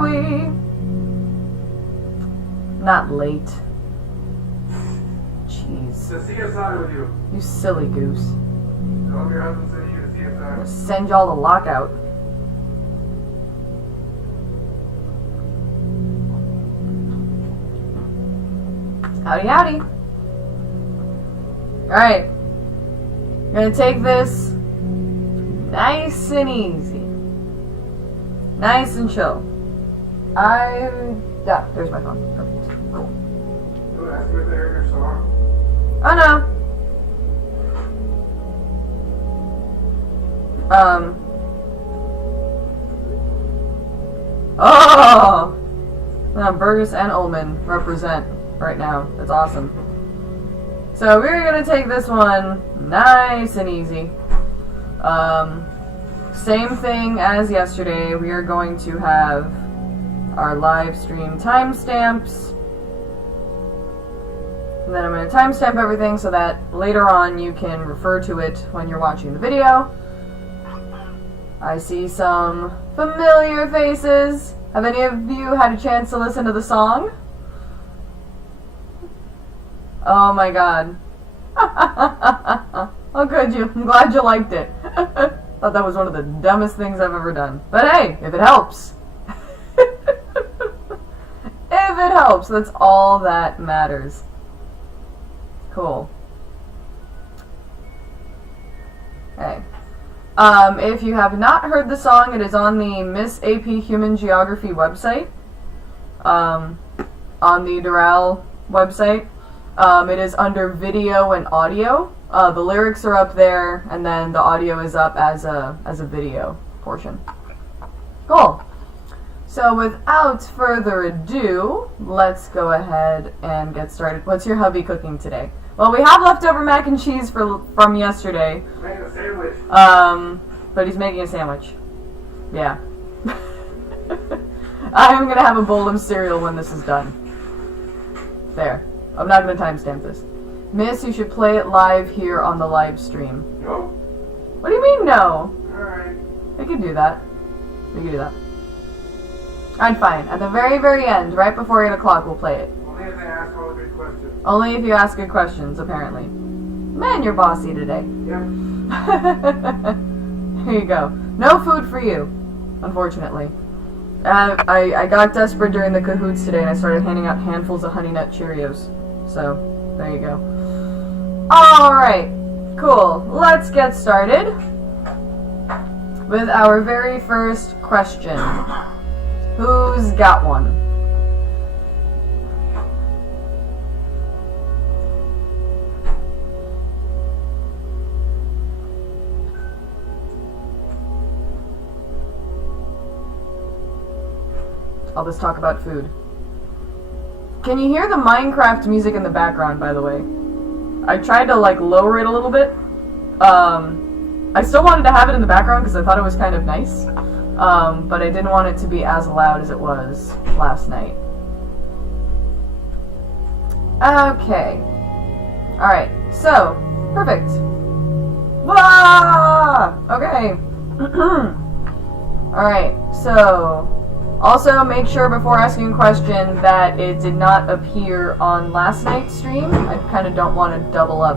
are we? Not late. Jeez. The CSI with you. You silly goose. Tell him your husband sent you to CSI. Send y'all to lockout. Howdy, howdy. Alright. I'm gonna take this nice and easy. Nice and chill. Yeah, there's my phone. Perfect. Cool. Ooh, ask me if they heard your song. Oh no. Oh! Burgess and Ullman represent right now. That's awesome. So we're gonna take this one nice and easy. Same thing as yesterday. We are going to have our live stream timestamps. And then I'm going to timestamp everything so that later on you can refer to it when you're watching the video. I see some familiar faces. Have any of you had a chance to listen to the song? Oh my god. Oh good, I'm glad you liked it. Thought that was one of the dumbest things I've ever done. But hey, if it helps. If it helps, that's all that matters. Cool. Okay. If you have not heard the song, it is on the Miss AP Human Geography website. On the Doral website. It is under video and audio. The lyrics are up there, and then the audio is up as a video portion. Cool. So without further ado, let's go ahead and get started. What's your hubby cooking today? Well, we have leftover mac and cheese from yesterday. Making a sandwich. But he's making a sandwich. Yeah. I'm gonna have a bowl of cereal when this is done. There. I'm not gonna timestamp this. Miss, you should play it live here on the live stream. No. What do you mean no? Alright. We can do that. We can do that. Alright, fine. At the very, very end, right before 8 o'clock, we'll play it. Only if they ask all the good questions. Only if you ask good questions, apparently. Man, you're bossy today. Yep. Here you go. No food for you, unfortunately. I got desperate during the cahoots today and I started handing out handfuls of Honey Nut Cheerios. So, there you go. Alright, cool. Let's get started with our very first question. Who's got one? All this talk about food. Can you hear the Minecraft music in the background, by the way? I tried to, lower it a little bit. I still wanted to have it in the background because I thought it was kind of nice. But I didn't want it to be as loud as it was last night. Okay. Alright, so, perfect. Wah! Okay. Alright, so, also make sure before asking a question that it did not appear on last night's stream. I kind of don't want to double up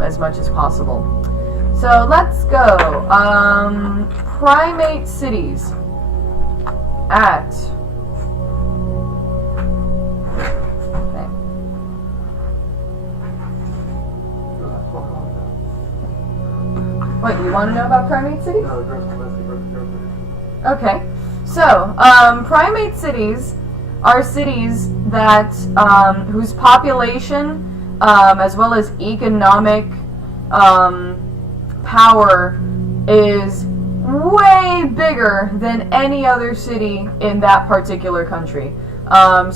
as much as possible. So let's go. Primate Cities at... Okay. What, you want to know about Primate Cities? No, Okay. So, Primate Cities are cities that, whose population, as well as economic, power is way bigger than any other city in that particular country. For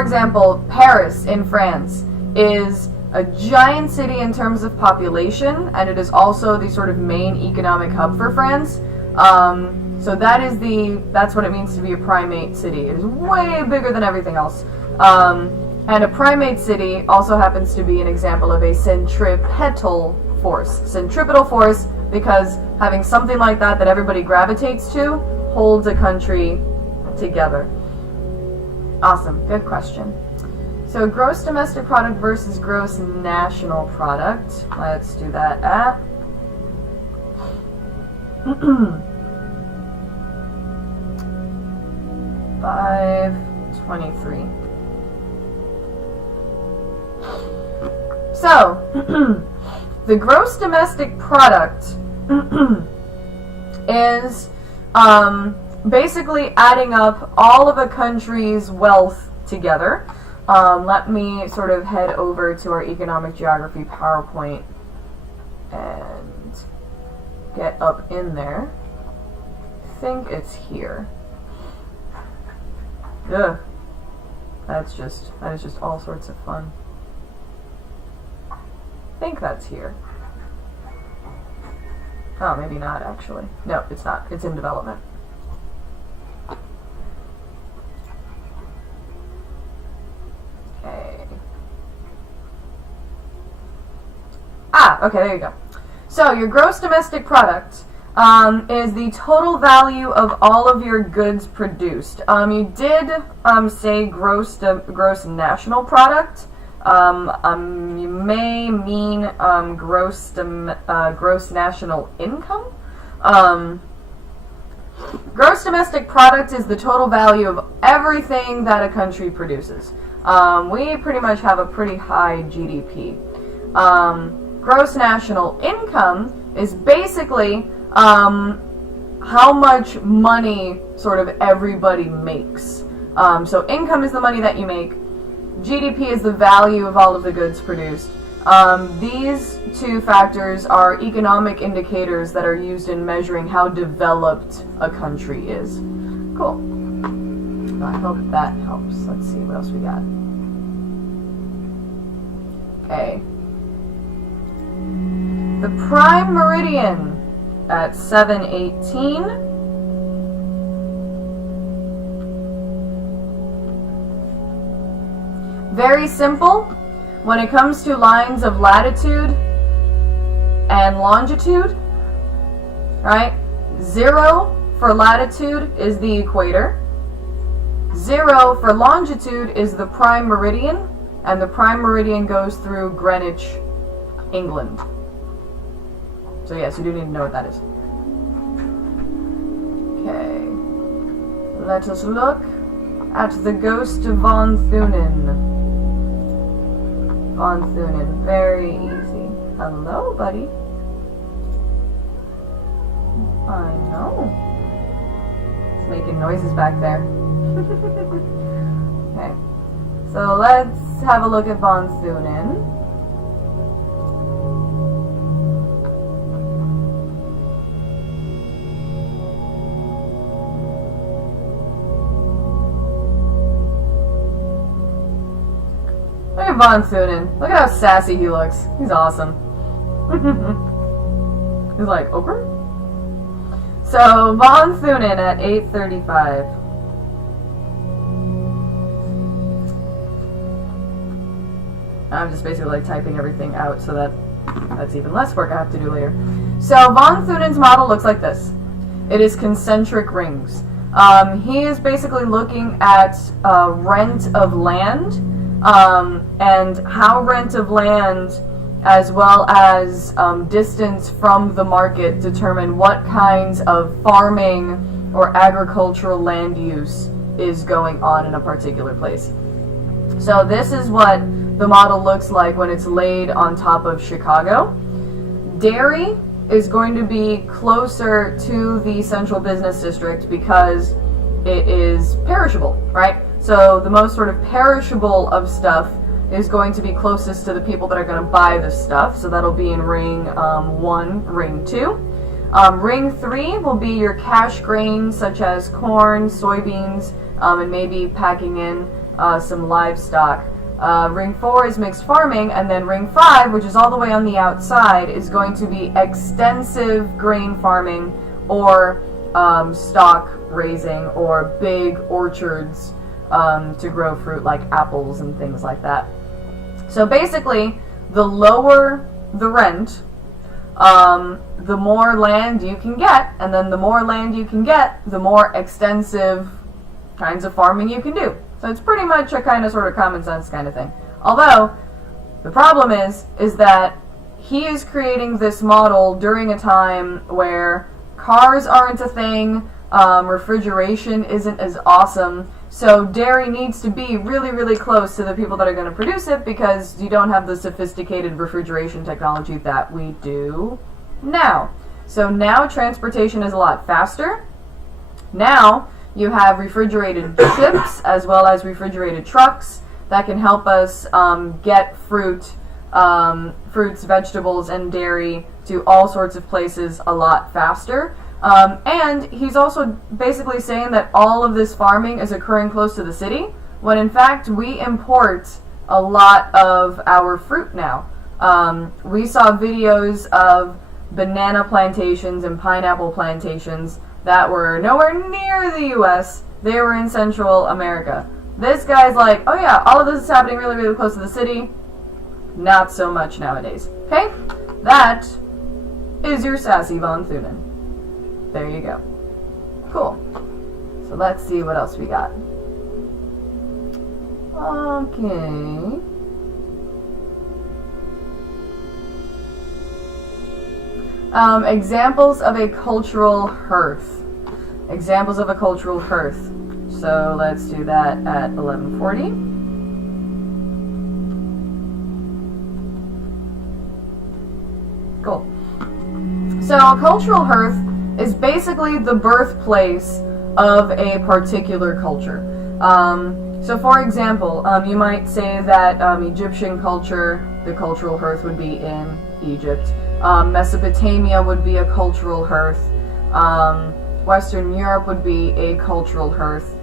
example, Paris in France is a giant city in terms of population, and it is also the sort of main economic hub for France. So that's what it means to be a primate city. It is way bigger than everything else. And a primate city also happens to be an example of a centripetal force. Centripetal force because having something like that everybody gravitates to holds a country together? Awesome, good question. So gross domestic product versus gross national product. Let's do that at 523. So, the gross domestic product is basically adding up all of a country's wealth together. Let me sort of head over to our economic geography PowerPoint and get up in there. I think it's here. Ugh. That is just all sorts of fun. I think that's here. Oh, maybe not actually. No, it's not. It's in development. Okay. Okay, there you go. So your gross domestic product is the total value of all of your goods produced. You did say gross national product. You may mean gross national income. Gross domestic product is the total value of everything that a country produces. We pretty much have a pretty high GDP. Gross national income is basically how much money sort of everybody makes. So income is the money that you make. GDP is the value of all of the goods produced. These two factors are economic indicators that are used in measuring how developed a country is. Cool. I hope that helps. Let's see what else we got. Okay. The prime meridian at 718. Very simple. When it comes to lines of latitude and longitude, right? 0 for latitude is the equator. 0 for longitude is the prime meridian, and the prime meridian goes through Greenwich, England. So yes, you do need to know what that is. Okay. Let us look at the ghost of Von Thunen. Von Thunen, very easy. Hello, buddy. I know. It's making noises back there. Okay. So let's have a look at Von Thunen. Look at Von Thunen. Look at how sassy he looks. He's awesome. He's like, okay. So, Von Thunen at 835. I'm just basically like typing everything out so that that's even less work I have to do later. So, Von Thunen's model looks like this. It is concentric rings. He is basically looking at rent of land, and how rent of land as well as distance from the market determine what kinds of farming or agricultural land use is going on in a particular place. So this is what the model looks like when it's laid on top of Chicago. Derry is going to be closer to the central business district because it is perishable, right? So the most sort of perishable of stuff is going to be closest to the people that are going to buy this stuff. So that'll be in ring 1, ring 2. Ring 3 will be your cash grains such as corn, soybeans, and maybe packing in some livestock. Ring 4 is mixed farming, and then ring 5, which is all the way on the outside, is going to be extensive grain farming or stock raising or big orchards to grow fruit like apples and things like that. So basically, the lower the rent, the more land you can get, and then the more land you can get, the more extensive kinds of farming you can do. So it's pretty much a kind of sort of common sense kind of thing. Although, the problem is that he is creating this model during a time where cars aren't a thing, refrigeration isn't as awesome, so dairy needs to be really, really close to the people that are going to produce it because you don't have the sophisticated refrigeration technology that we do now. So now transportation is a lot faster. Now you have refrigerated ships as well as refrigerated trucks that can help us get fruits, vegetables, and dairy to all sorts of places a lot faster. And he's also basically saying that all of this farming is occurring close to the city, when in fact we import a lot of our fruit now. We saw videos of banana plantations and pineapple plantations that were nowhere near the US. They were in Central America. This guy's like, oh yeah, all of this is happening really, really close to the city. Not so much nowadays. Okay? That is your sassy Von Thunen. There you go. Cool. So let's see what else we got. Okay. Examples of a cultural hearth. Examples of a cultural hearth. So let's do that at 1140. Cool. So a cultural hearth is basically the birthplace of a particular culture. So for example, you might say that Egyptian culture, the cultural hearth would be in Egypt. Mesopotamia would be a cultural hearth. Western Europe would be a cultural hearth.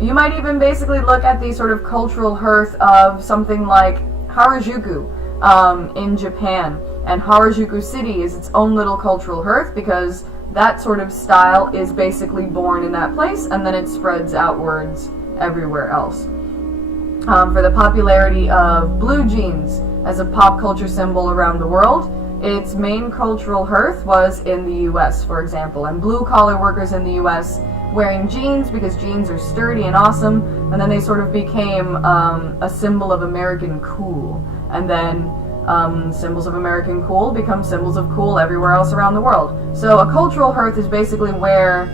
You might even basically look at the sort of cultural hearth of something like Harajuku in Japan. And Harajuku City is its own little cultural hearth because that sort of style is basically born in that place and then it spreads outwards everywhere else. For the popularity of blue jeans as a pop culture symbol around the world, its main cultural hearth was in the US, for example, and blue-collar workers in the US wearing jeans because jeans are sturdy and awesome, and then they sort of became a symbol of American cool. And then symbols of American cool become symbols of cool everywhere else around the world. So a cultural hearth is basically where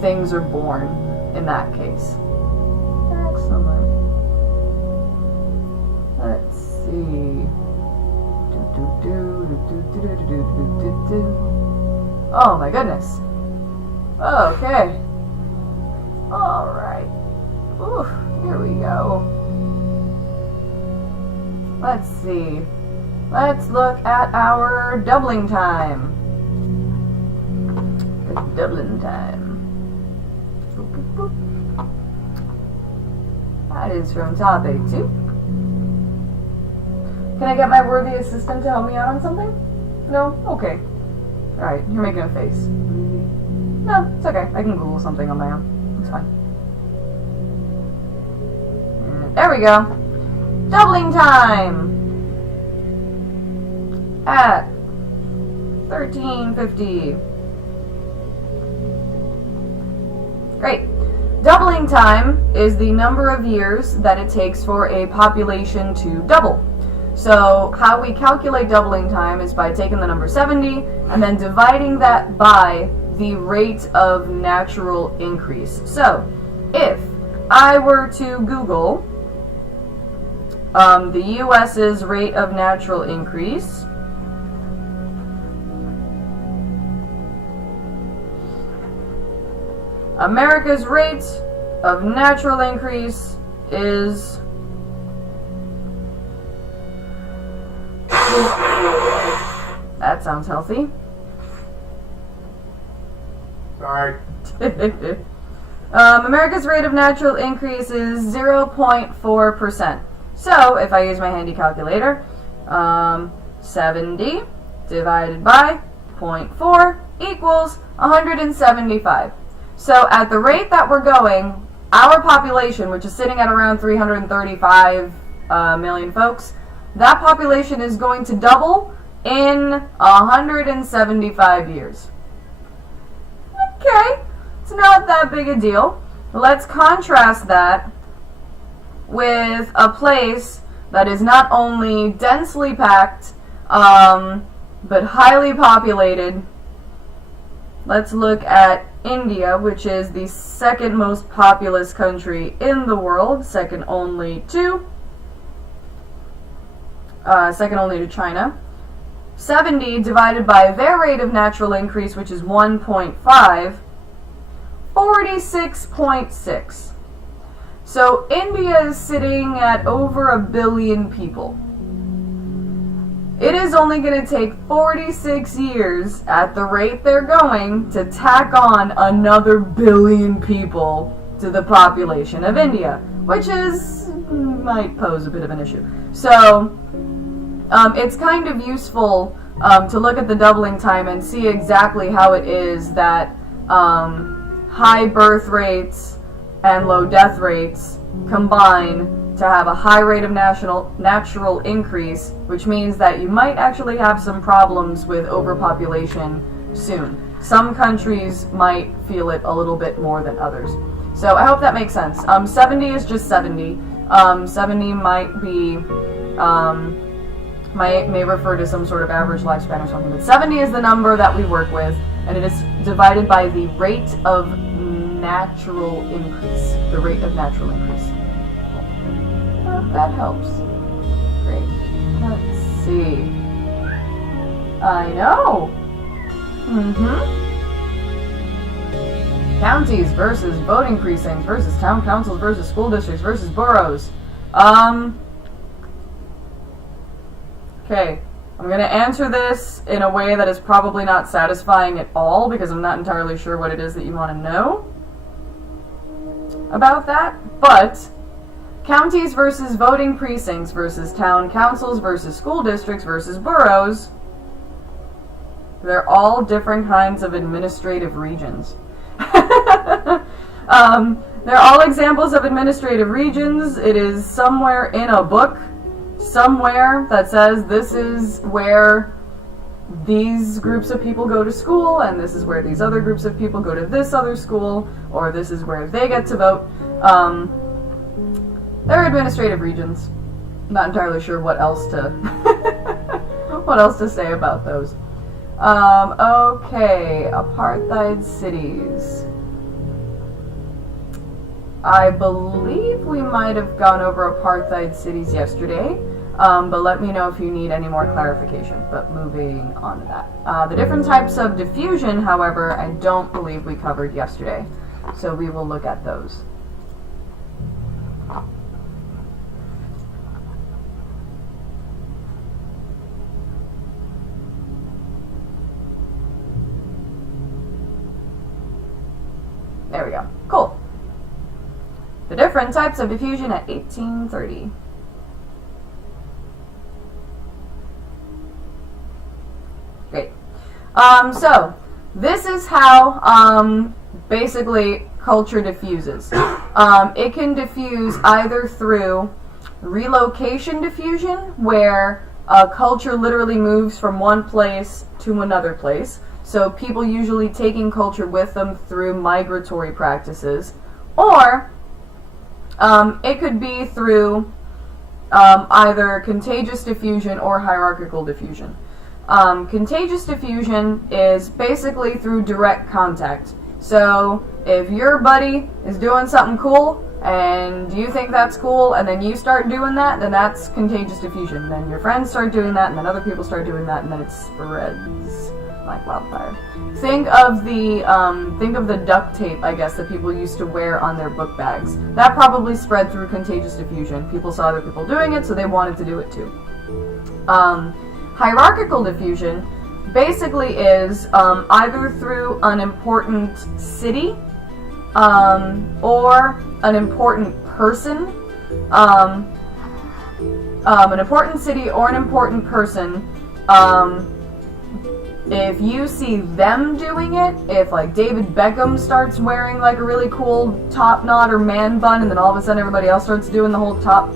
things are born in that case. Excellent. Let's see. Oh my goodness. Okay. Alright. Oof, here we go. Let's see. Let's look at our doubling time. The doubling time. Boop, boop, boop. That is from topic 2. Can I get my worthy assistant to help me out on something? No? Okay. Alright, you're making a face. No, it's okay. I can Google something on my own. It's fine. There we go. Doubling time! At 1350. Great. Doubling time is the number of years that it takes for a population to double. So how we calculate doubling time is by taking the number 70 and then dividing that by the rate of natural increase. So if I were to Google the US's rate of natural increase, America's rate of natural increase is that sounds healthy. Sorry. America's rate of natural increase is 0.4%. So, if I use my handy calculator, 70 divided by 0.4 equals 175. So, at the rate that we're going, our population, which is sitting at around 335 million folks, that population is going to double in 175 years. Okay, it's not that big a deal. Let's contrast that with a place that is not only densely packed, but highly populated. Let's look at India, which is the second most populous country in the world, second only to China. 70 divided by their rate of natural increase, which is 1.5, 46.6. So India is sitting at over 1 billion people. It is only going to take 46 years, at the rate they're going, to tack on another 1 billion people to the population of India, which might pose a bit of an issue. So it's kind of useful to look at the doubling time and see exactly how it is that high birth rates and low death rates combine to have a high rate of natural increase, which means that you might actually have some problems with overpopulation soon. Some countries might feel it a little bit more than others. So I hope that makes sense. 70 is just 70. 70 might be, may refer to some sort of average lifespan or something, but 70 is the number that we work with, and it is divided by the rate of natural increase. The rate of natural increase. That helps. Great. Let's see. I know. Counties versus voting precincts versus town councils versus school districts versus boroughs. Okay. I'm going to answer this in a way that is probably not satisfying at all because I'm not entirely sure what it is that you want to know about that, but counties versus voting precincts versus town councils versus school districts versus boroughs, they're all different kinds of administrative regions. They're all examples of administrative regions. It is somewhere in a book, somewhere that says this is where these groups of people go to school, and this is where these other groups of people go to this other school, or this is where they get to vote. They're administrative regions. Not entirely sure what else to say about those. Okay, apartheid cities. I believe we might have gone over apartheid cities yesterday, but let me know if you need any more clarification. But moving on to that. The different types of diffusion, however, I don't believe we covered yesterday, so we will look at those. There we go. Cool. The different types of diffusion at 1830. Great. So, this is how, basically, culture diffuses. It can diffuse either through relocation diffusion, where a culture literally moves from one place to another place. So people usually taking culture with them through migratory practices. Or it could be through either contagious diffusion or hierarchical diffusion. Contagious diffusion is basically through direct contact. So if your buddy is doing something cool and you think that's cool and then you start doing that, then that's contagious diffusion. Then your friends start doing that and then other people start doing that and then it spreads like wildfire. Think of the duct tape, I guess, that people used to wear on their book bags. That probably spread through contagious diffusion. People saw other people doing it, so they wanted to do it too. Hierarchical diffusion basically is either through an important city or an important person. An important city or an important person. If you see them doing it, if like David Beckham starts wearing like a really cool top knot or man bun and then all of a sudden everybody else starts doing the whole top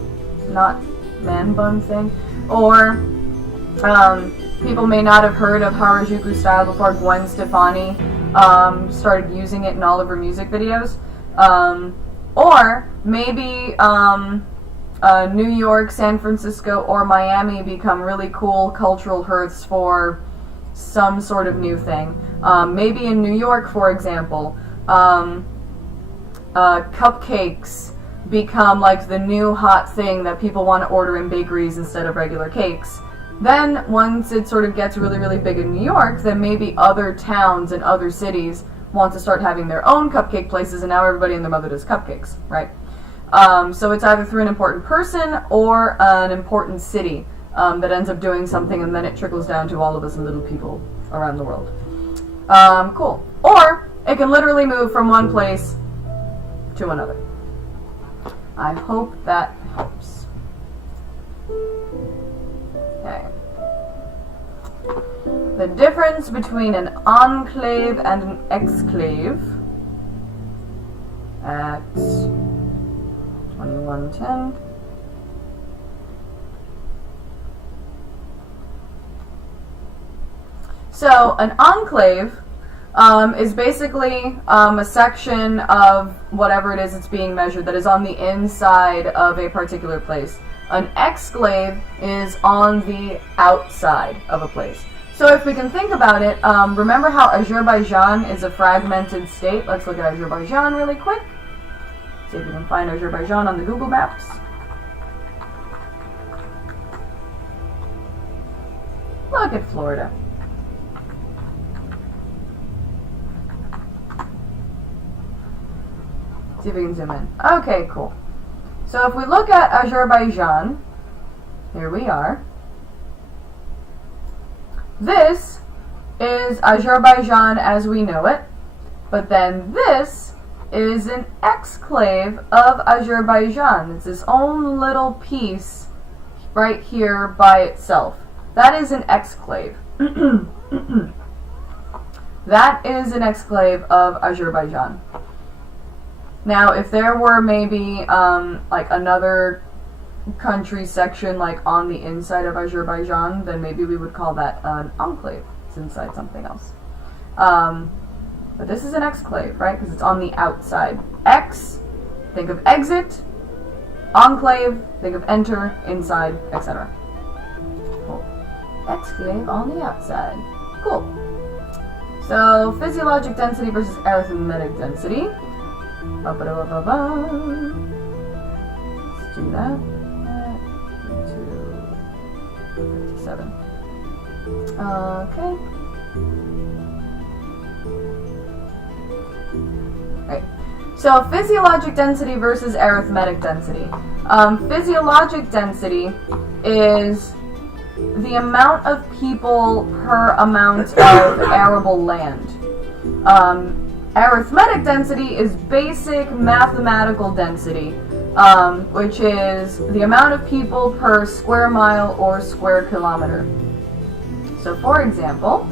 knot man bun thing, or People may not have heard of Harajuku style before Gwen Stefani started using it in all of her music videos. Or maybe New York, San Francisco, or Miami become really cool cultural hearths for some sort of new thing. Maybe in New York, for example, cupcakes become like the new hot thing that people want to order in bakeries instead of regular cakes. Then, once it sort of gets really, really big in New York, then maybe other towns and other cities want to start having their own cupcake places, and now everybody and their mother does cupcakes, right? So it's either through an important person or an important city that ends up doing something, and then it trickles down to all of us little people around the world. Cool. Or it can literally move from one place to another. I hope that helps. Okay. The difference between an enclave and an exclave at 2110. So an enclave is basically a section of whatever it is that's being measured that is on the inside of a particular place. An exclave is on the outside of a place. So if we can think about it, remember how Azerbaijan is a fragmented state? Let's look at Azerbaijan really quick. See if we can find Azerbaijan on the Google Maps. Look at Florida. See if we can zoom in. Okay, cool. So if we look at Azerbaijan, here we are. This is Azerbaijan as we know it, but then this is an exclave of Azerbaijan. It's its own little piece right here by itself. That is an exclave. That is an exclave of Azerbaijan. Now, if there were maybe like another country section like on the inside of Azerbaijan, then maybe we would call that an enclave. It's inside something else. But this is an exclave, right? Because it's on the outside. X, think of exit. Enclave, think of enter, inside, etc. Cool. Exclave on the outside. Cool. So, physiologic density versus arithmetic density. Let's do that. 57. Okay. Right. So physiologic density versus arithmetic density. Physiologic density is the amount of people per amount of arable land. Arithmetic density is basic mathematical density, which is the amount of people per square mile or square kilometer. So for example,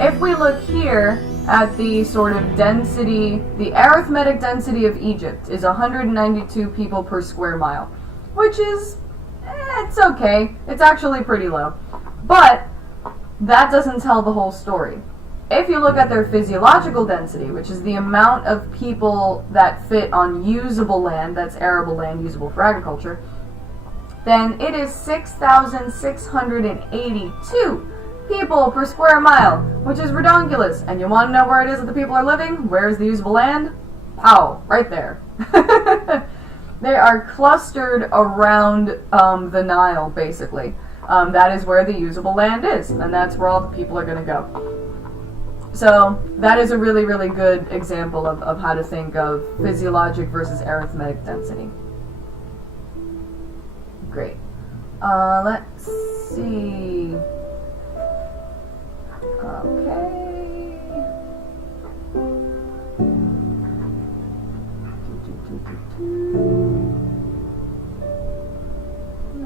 if we look here at the sort of density, the arithmetic density of Egypt is 192 people per square mile, which is, it's okay. It's actually pretty low. But that doesn't tell the whole story. If you look at their physiological density, which is the amount of people that fit on usable land, that's arable land usable for agriculture, then it is 6,682 people per square mile, which is redonkulous. And you want to know where it is that the people are living? Where's the usable land? Pow, right there. They are clustered around the Nile, basically. That is where the usable land is, and that's where all the people are going to go. So that is a really, really good example of how to think of physiologic versus arithmetic density. Great. Let's see. Okay.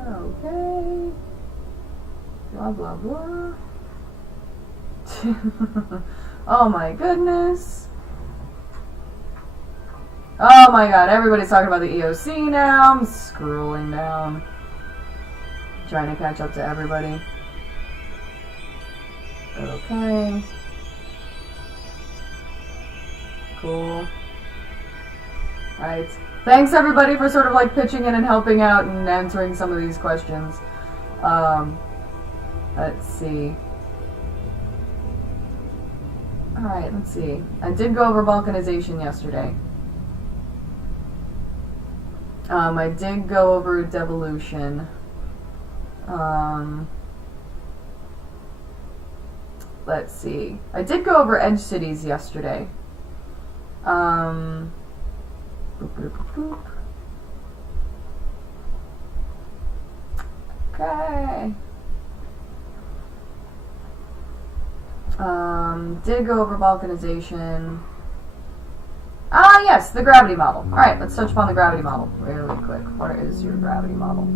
Okay. Blah, blah, blah. Oh my goodness. Oh my god, everybody's talking about the EOC now. I'm scrolling down. Trying to catch up to everybody. Okay. Cool. Right. Thanks everybody for sort of like pitching in and helping out and answering some of these questions. Let's see. Alright, let's see. I did go over Balkanization yesterday. I did go over devolution. Let's see. I did go over edge cities yesterday. Boop, boop, boop, boop. Okay. Did go over Balkanization. Ah, yes, the gravity model. Alright, let's touch upon the gravity model really quick. What is your gravity model?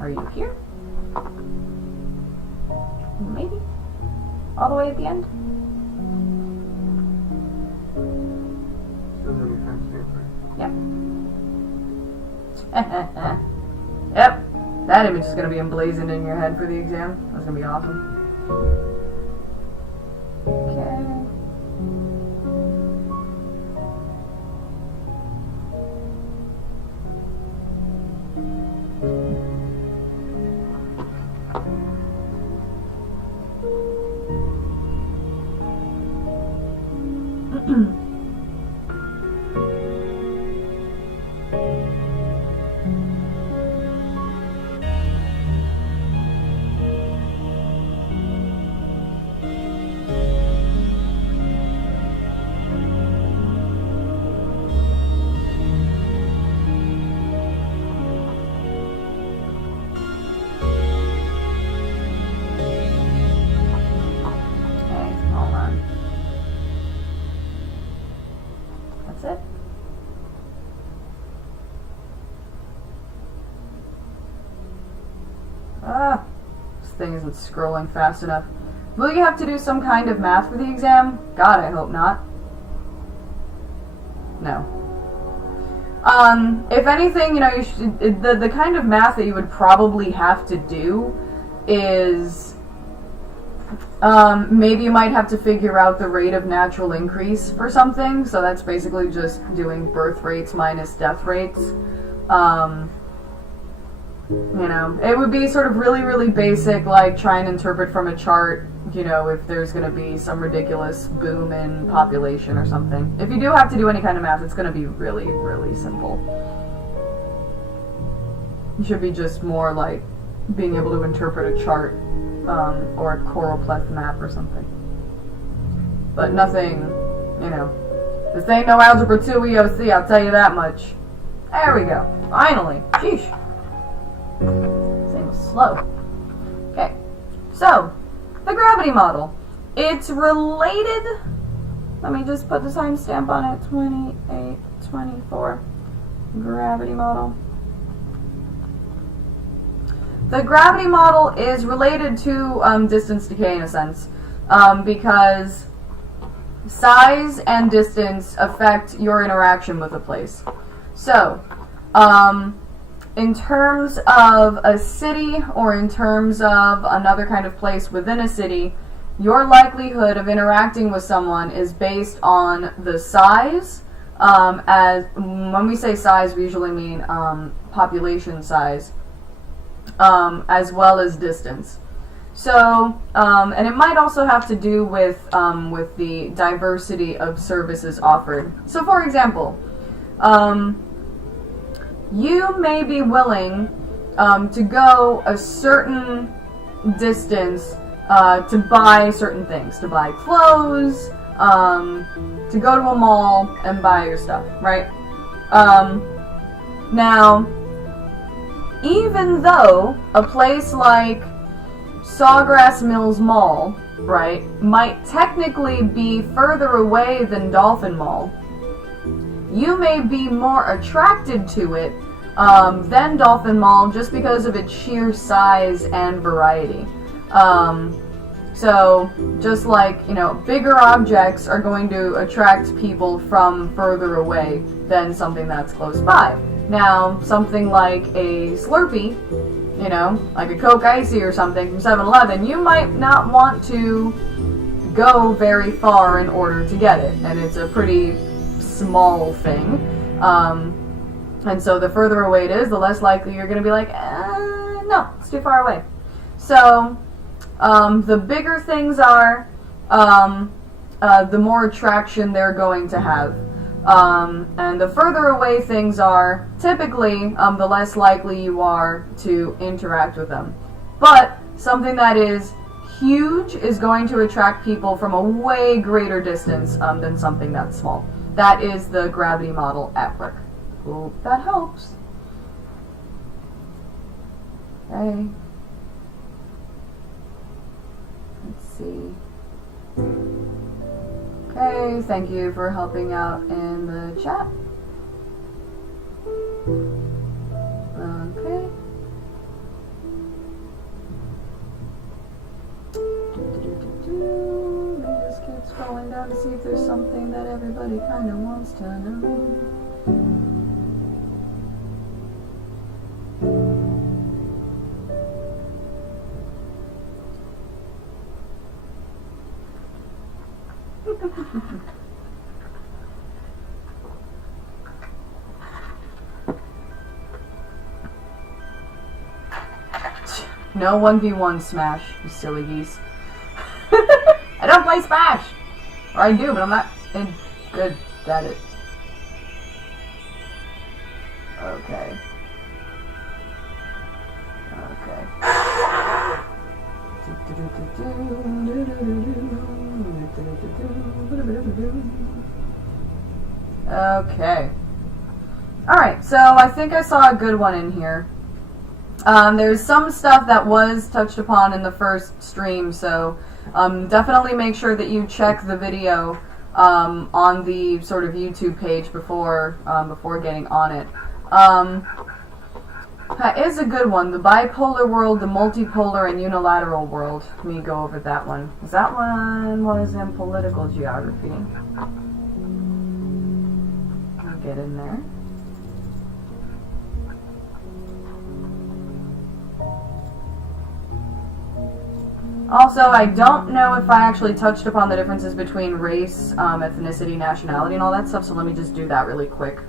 Are you here? Maybe? All the way at the end? Yeah. Yep. That image is going to be emblazoned in your head for the exam. That's going to be awesome. Okay. Thing isn't scrolling fast enough. Will you have to do some kind of math for the exam? God, I hope not. No. If anything, you know, you should, the kind of math that you would probably have to do is maybe you might have to figure out the rate of natural increase for something. So that's basically just doing birth rates minus death rates. You know, it would be sort of really, really basic, like try and interpret from a chart, you know, if there's going to be some ridiculous boom in population or something. If you do have to do any kind of math, it's going to be really, really simple. You should be just more like being able to interpret a chart or a choropleth map or something. But nothing, you know, this ain't no Algebra 2 EOC, I'll tell you that much. There we go. Finally. Sheesh. This thing was slow. Okay, so the gravity model. It's related. Let me just put the timestamp on it. 2824. Gravity model. The gravity model is related to distance decay in a sense, because size and distance affect your interaction with a place. So, in terms of a city, or in terms of another kind of place within a city, your likelihood of interacting with someone is based on the size. As when we say size, we usually mean population size, as well as distance. So, and it might also have to do with the diversity of services offered. So, for example, you may be willing to go a certain distance to buy certain things, to buy clothes, to go to a mall and buy your stuff, right? Now, even though a place like Sawgrass Mills Mall, right, might technically be further away than Dolphin Mall, you may be more attracted to it than Dolphin Mall just because of its sheer size and variety. So, just like, you know, bigger objects are going to attract people from further away than something that's close by. Now, something like a Slurpee, you know, like a Coke Icy or something from 7-Eleven, you might not want to go very far in order to get it, and it's a pretty small thing. And so the further away it is, the less likely you're going to be like, no, it's too far away. So the bigger things are, the more attraction they're going to have. And the further away things are, typically, the less likely you are to interact with them. But something that is huge is going to attract people from a way greater distance than something that's small. That is the gravity model at work. Hope that helps. Okay. Let's see. Okay, thank you for helping out in the chat. Okay. Let me just keep scrolling down to see if there's something that everybody kind of wants to know. No 1v1 Smash, you silly geese. I don't play Smash! Or I do, but I'm not good at it. Okay. Okay. Alright, so I think I saw a good one in here. There's some stuff that was touched upon in the first stream, so definitely make sure that you check the video on the sort of YouTube page before getting on it. That is a good one. The bipolar world, the multipolar, and unilateral world. Let me go over that one. That one was in political geography. I'll get in there. Also, I don't know if I actually touched upon the differences between race, ethnicity, nationality, and all that stuff, so let me just do that really quick.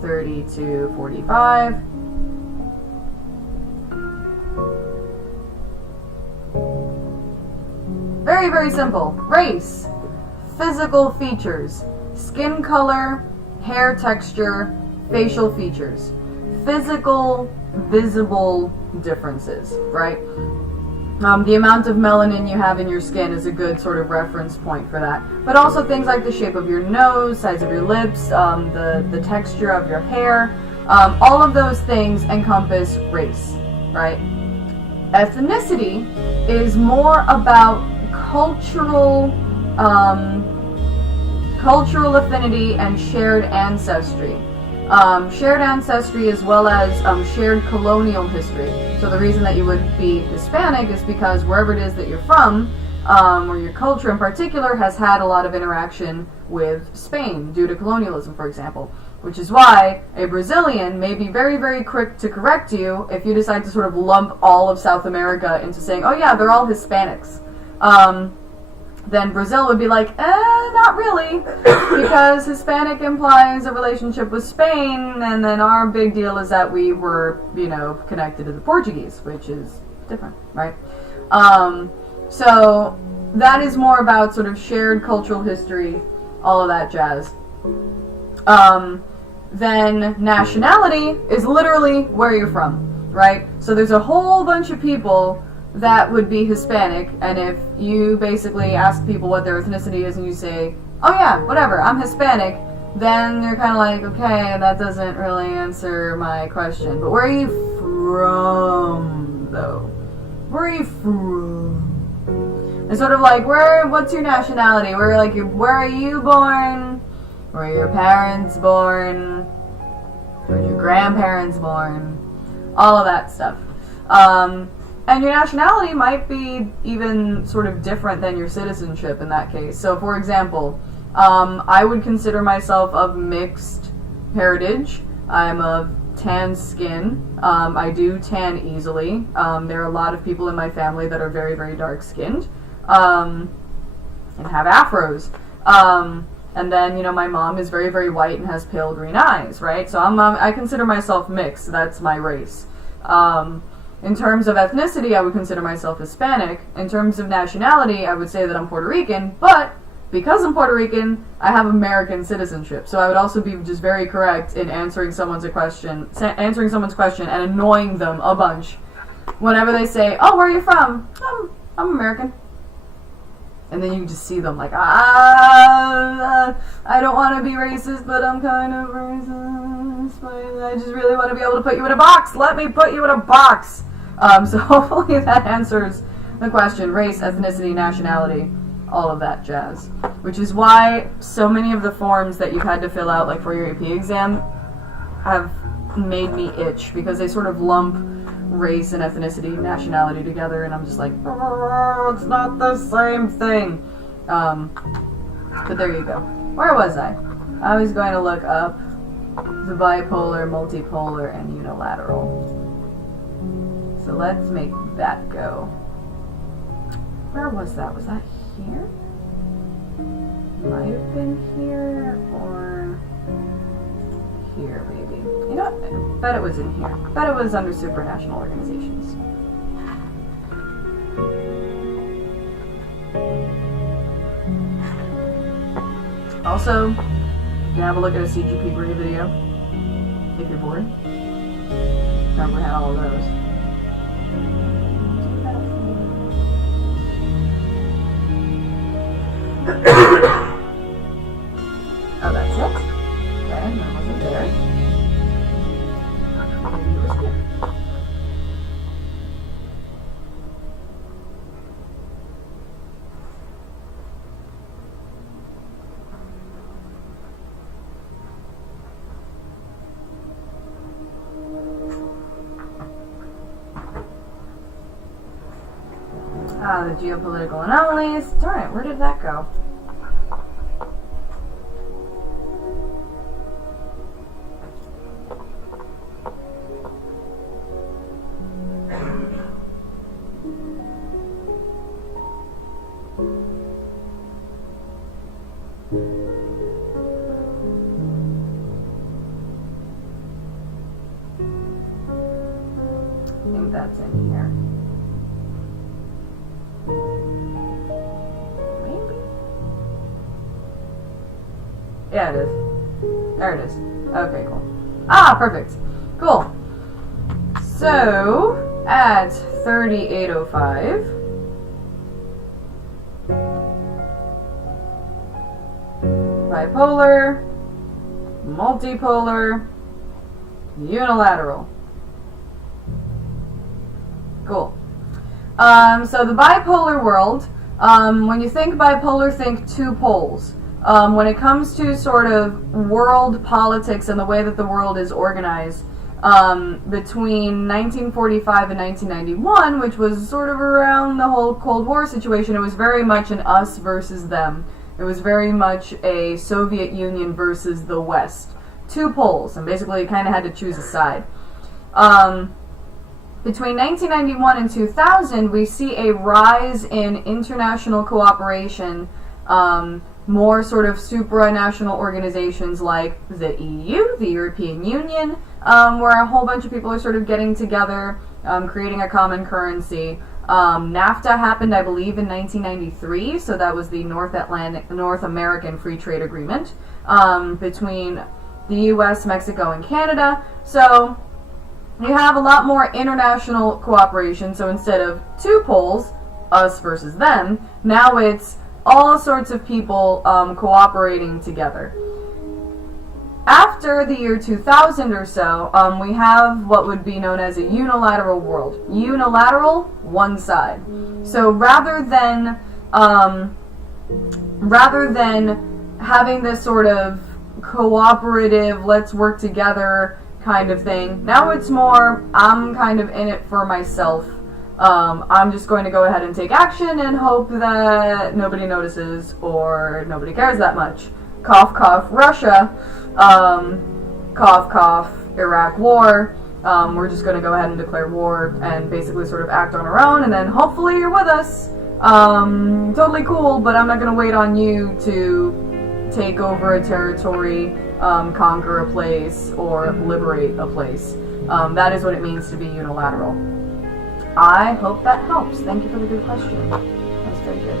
30 to 45. Very, very simple. Race. Physical features. Skin color, hair texture, facial features. Physical, visible differences, right? The amount of melanin you have in your skin is a good sort of reference point for that. But also things like the shape of your nose, size of your lips, the texture of your hair. All of those things encompass race, right? Ethnicity is more about cultural affinity and shared ancestry. Shared ancestry as well as shared colonial history. So the reason that you would be Hispanic is because wherever it is that you're from, or your culture in particular, has had a lot of interaction with Spain due to colonialism, for example. Which is why a Brazilian may be very, very quick to correct you if you decide to sort of lump all of South America into saying, oh yeah, they're all Hispanics. Then Brazil would be like, not really, because Hispanic implies a relationship with Spain, and then our big deal is that we were, you know, connected to the Portuguese, which is different, right? So that is more about sort of shared cultural history, all of that jazz. Then nationality is literally where you're from, right? So there's a whole bunch of people that would be Hispanic, and if you basically ask people what their ethnicity is and you say, oh yeah, whatever, I'm Hispanic, then they're kind of like, okay, that doesn't really answer my question. But where are you from, though? Where are you from? It's sort of like, what's your nationality? Where are you born? Where are your parents born? Where are your grandparents born? All of that stuff. And your nationality might be even sort of different than your citizenship in that case. So, for example, I would consider myself of mixed heritage. I'm of tan skin. I do tan easily. There are a lot of people in my family that are very, very dark skinned and have afros. And then, you know, my mom is very, very white and has pale green eyes, right? So I consider myself mixed. That's my race. In terms of ethnicity, I would consider myself Hispanic. In terms of nationality, I would say that I'm Puerto Rican, but because I'm Puerto Rican, I have American citizenship. So I would also be just very correct in answering someone's question and annoying them a bunch whenever they say, "Oh, where are you from?" I'm American. And then you just see them like, I don't want to be racist, but I'm kind of racist. I just really want to be able to put you in a box. Let me put you in a box. So hopefully that answers the question. Race, ethnicity, nationality, all of that jazz. Which is why so many of the forms that you've had to fill out, like for your AP exam, have made me itch, because they sort of lump race and ethnicity and nationality together, and I'm just like, oh, it's not the same thing. But there you go. Where was I? I was going to look up the bipolar, multipolar, and unilateral. So let's make that go. Where was that? Was that here? Might have been here, or here maybe. You know what? I bet it was in here. I bet it was under supranational organizations. Also, you can have a look at a CGP Gray video if you're bored. Remember, we had all of those. Oh, that's it? Okay, that wasn't there. Maybe it was here. Ah, the geopolitical anomalies. Darn it, where did that go? I think that's in here. Maybe? Yeah, it is. There it is. Okay, cool. Ah, perfect. Cool. So, at 3805, bipolar, multipolar, unilateral. Cool. So the bipolar world, when you think bipolar, think two poles. When it comes to sort of world politics and the way that the world is organized, between 1945 and 1991, which was sort of around the whole Cold War situation, it was very much an us versus them. It was very much a Soviet Union versus the West. Two poles, and basically you kind of had to choose a side. Between 1991 and 2000, we see a rise in international cooperation, more sort of supranational organizations like the EU, the European Union, where a whole bunch of people are sort of getting together, creating a common currency. NAFTA happened, I believe, in 1993, so that was the North American Free Trade Agreement between the US, Mexico, and Canada. So you have a lot more international cooperation, so instead of two poles, us versus them, now it's all sorts of people cooperating together. After the year 2000 or so, we have what would be known as a unilateral world. Unilateral, one side. So rather than having this sort of cooperative, let's work together kind of thing, now it's more, I'm kind of in it for myself. I'm just going to go ahead and take action and hope that nobody notices or nobody cares that much. Cough, cough, Russia. cough, cough, Iraq war. We're just going to go ahead and declare war and basically sort of act on our own, and then hopefully you're with us. Totally cool, but I'm not going to wait on you to take over a territory, conquer a place, or liberate a place. That is what it means to be unilateral. I hope that helps. Thank you for the good question. That's very good.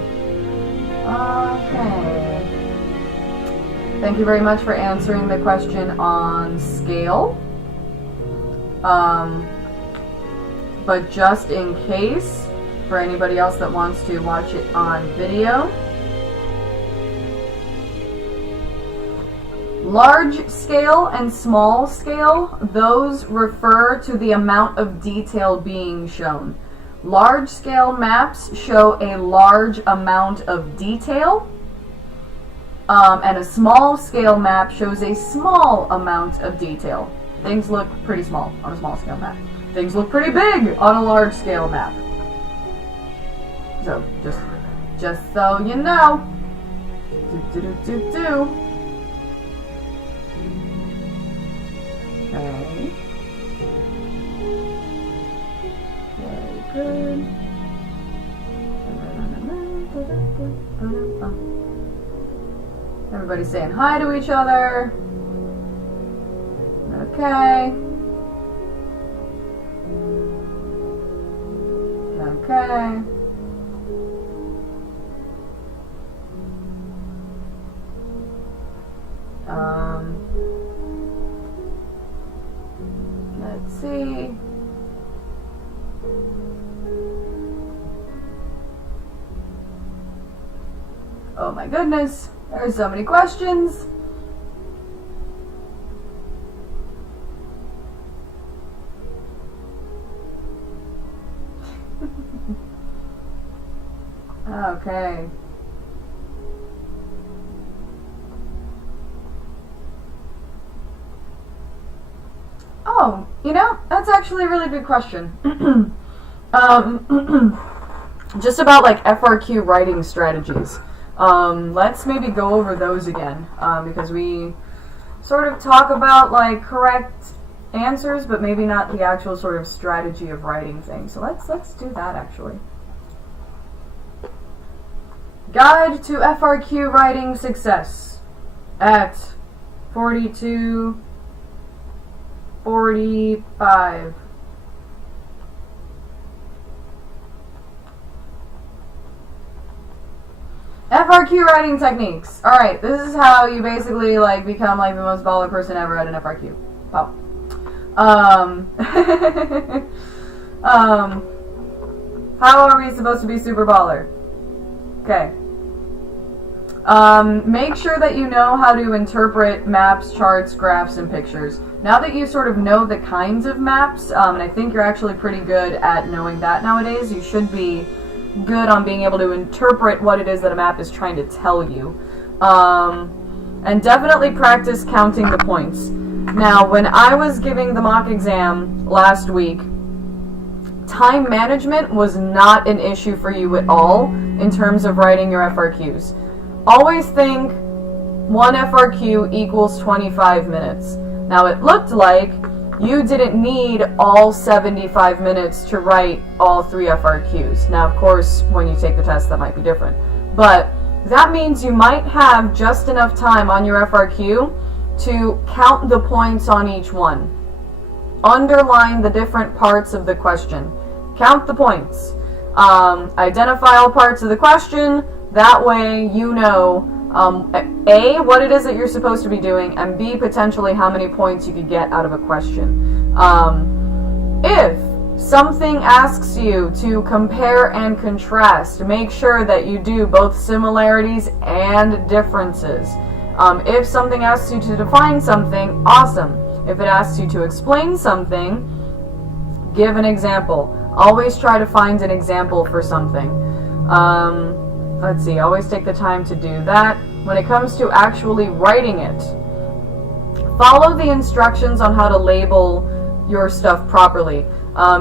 Okay. Thank you very much for answering the question on scale. But just in case, for anybody else that wants to watch it on video, large scale and small scale, those refer to the amount of detail being shown. Large scale maps show a large amount of detail, and a small scale map shows a small amount of detail. Things look pretty small on a small scale map. Things look pretty big on a large scale map. So, just so you know. Okay. Very good. Everybody's saying hi to each other. Okay. Okay. Let's see. Oh my goodness, there's so many questions. Okay. Oh, you know, that's actually a really good question. Just about like FRQ writing strategies. Let's maybe go over those again, because we sort of talk about like correct answers, but maybe not the actual sort of strategy of writing things. So let's do that actually. Guide to FRQ writing success at 42:45. FRQ writing techniques. Alright, this is how you basically like become like the most baller person ever at an FRQ. Wow. How are we supposed to be super baller? Okay. Make sure that you know how to interpret maps, charts, graphs, and pictures. Now that you sort of know the kinds of maps, and I think you're actually pretty good at knowing that nowadays, you should be good on being able to interpret what it is that a map is trying to tell you. And definitely practice counting the points. Now, when I was giving the mock exam last week, time management was not an issue for you at all in terms of writing your FRQs. Always think 1 FRQ equals 25 minutes. Now, it looked like you didn't need all 75 minutes to write all 3 FRQs. Now, of course, when you take the test, that might be different. But that means you might have just enough time on your FRQ to count the points on each one. Underline the different parts of the question. Count the points. Identify all parts of the question. That way you know, A, what it is that you're supposed to be doing, and B, potentially how many points you could get out of a question. If something asks you to compare and contrast, make sure that you do both similarities and differences. If something asks you to define something, awesome. If it asks you to explain something, give an example. Always try to find an example for something. Let's see, always take the time to do that. When it comes to actually writing it, follow the instructions on how to label your stuff properly.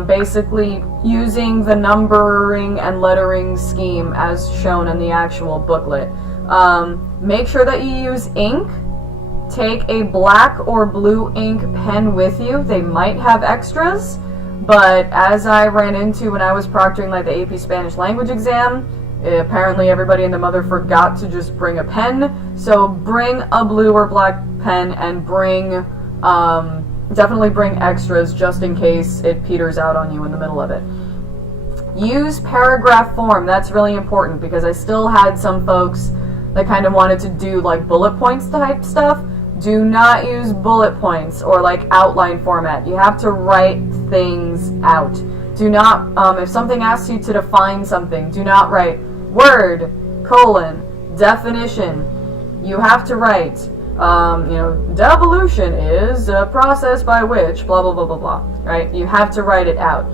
Basically, using the numbering and lettering scheme as shown in the actual booklet. Make sure that you use ink take a black or blue ink pen with you. They might have extras, but as I ran into when I was proctoring like the AP Spanish language exam, apparently everybody and the mother forgot to just bring a pen. So bring a blue or black pen and bring, definitely bring extras just in case it peters out on you in the middle of it. Use paragraph form. That's really important because I still had some folks that kind of wanted to do like bullet points type stuff. Do not use bullet points or like outline format. You have to write things out. Do not, if something asks you to define something, do not write word, colon, definition. You have to write, devolution is a process by which, blah, blah, blah, blah, blah, right? You have to write it out.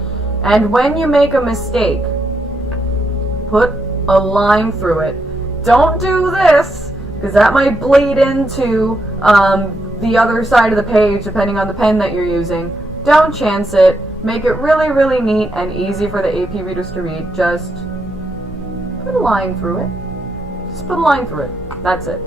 And when you make a mistake, put a line through it. Don't do this, because that might bleed into the other side of the page, depending on the pen that you're using. Don't chance it. Make it really, really neat and easy for the AP readers to read. Just put a line through it. Just put a line through it. That's it.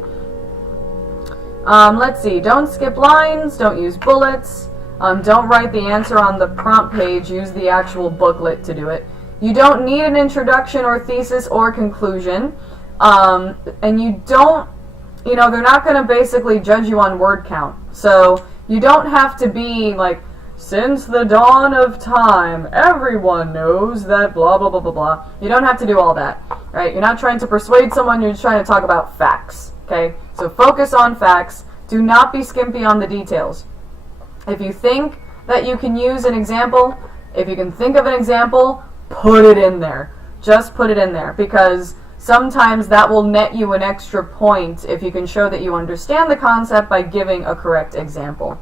Let's see. Don't skip lines. Don't use bullets. Don't write the answer on the prompt page. Use the actual booklet to do it. You don't need an introduction or thesis or conclusion. And you don't, they're not going to basically judge you on word count. So you don't have to be like, since the dawn of time, everyone knows that blah, blah, blah, blah, blah. You don't have to do all that, right? You're not trying to persuade someone. You're just trying to talk about facts, okay? So focus on facts. Do not be skimpy on the details. If you think that you can use an example, if you can think of an example, put it in there. Just put it in there, because sometimes that will net you an extra point if you can show that you understand the concept by giving a correct example.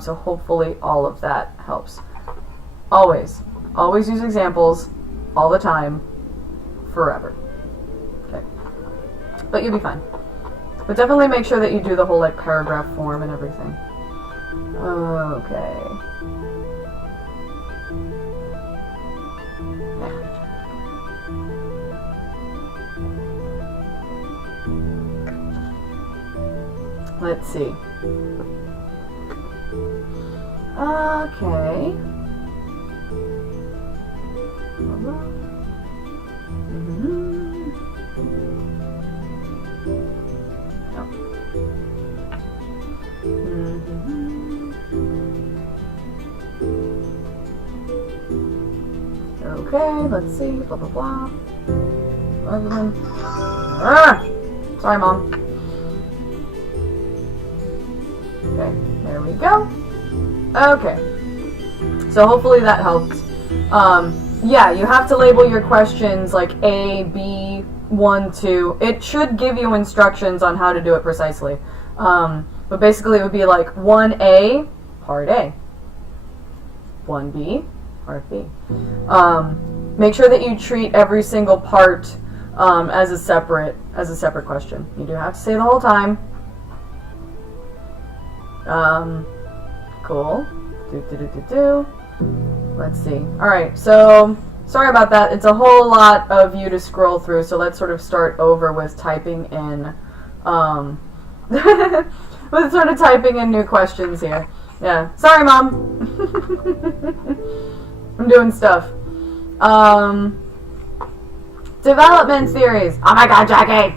So hopefully all of that helps. Always use examples, all the time, forever. Okay. But you'll be fine. But definitely make sure that you do the whole like paragraph form and everything. Okay. Let's see. Okay. Okay, let's see. Blah, blah, blah. Sorry, Mom. Okay, there we go. Okay. So hopefully that helped. Yeah, you have to label your questions like A, B, 1, 2. It should give you instructions on how to do it precisely. But basically it would be like 1A, part A. 1B, part B. Make sure that you treat every single part as a separate question. You do have to say the whole time. Cool. Let's see. Alright, so sorry about that. It's a whole lot of you to scroll through, so let's sort of start over with typing in with sort of typing in new questions here. Yeah. Sorry, Mom. I'm doing stuff. Development theories. Oh my god, Jackie!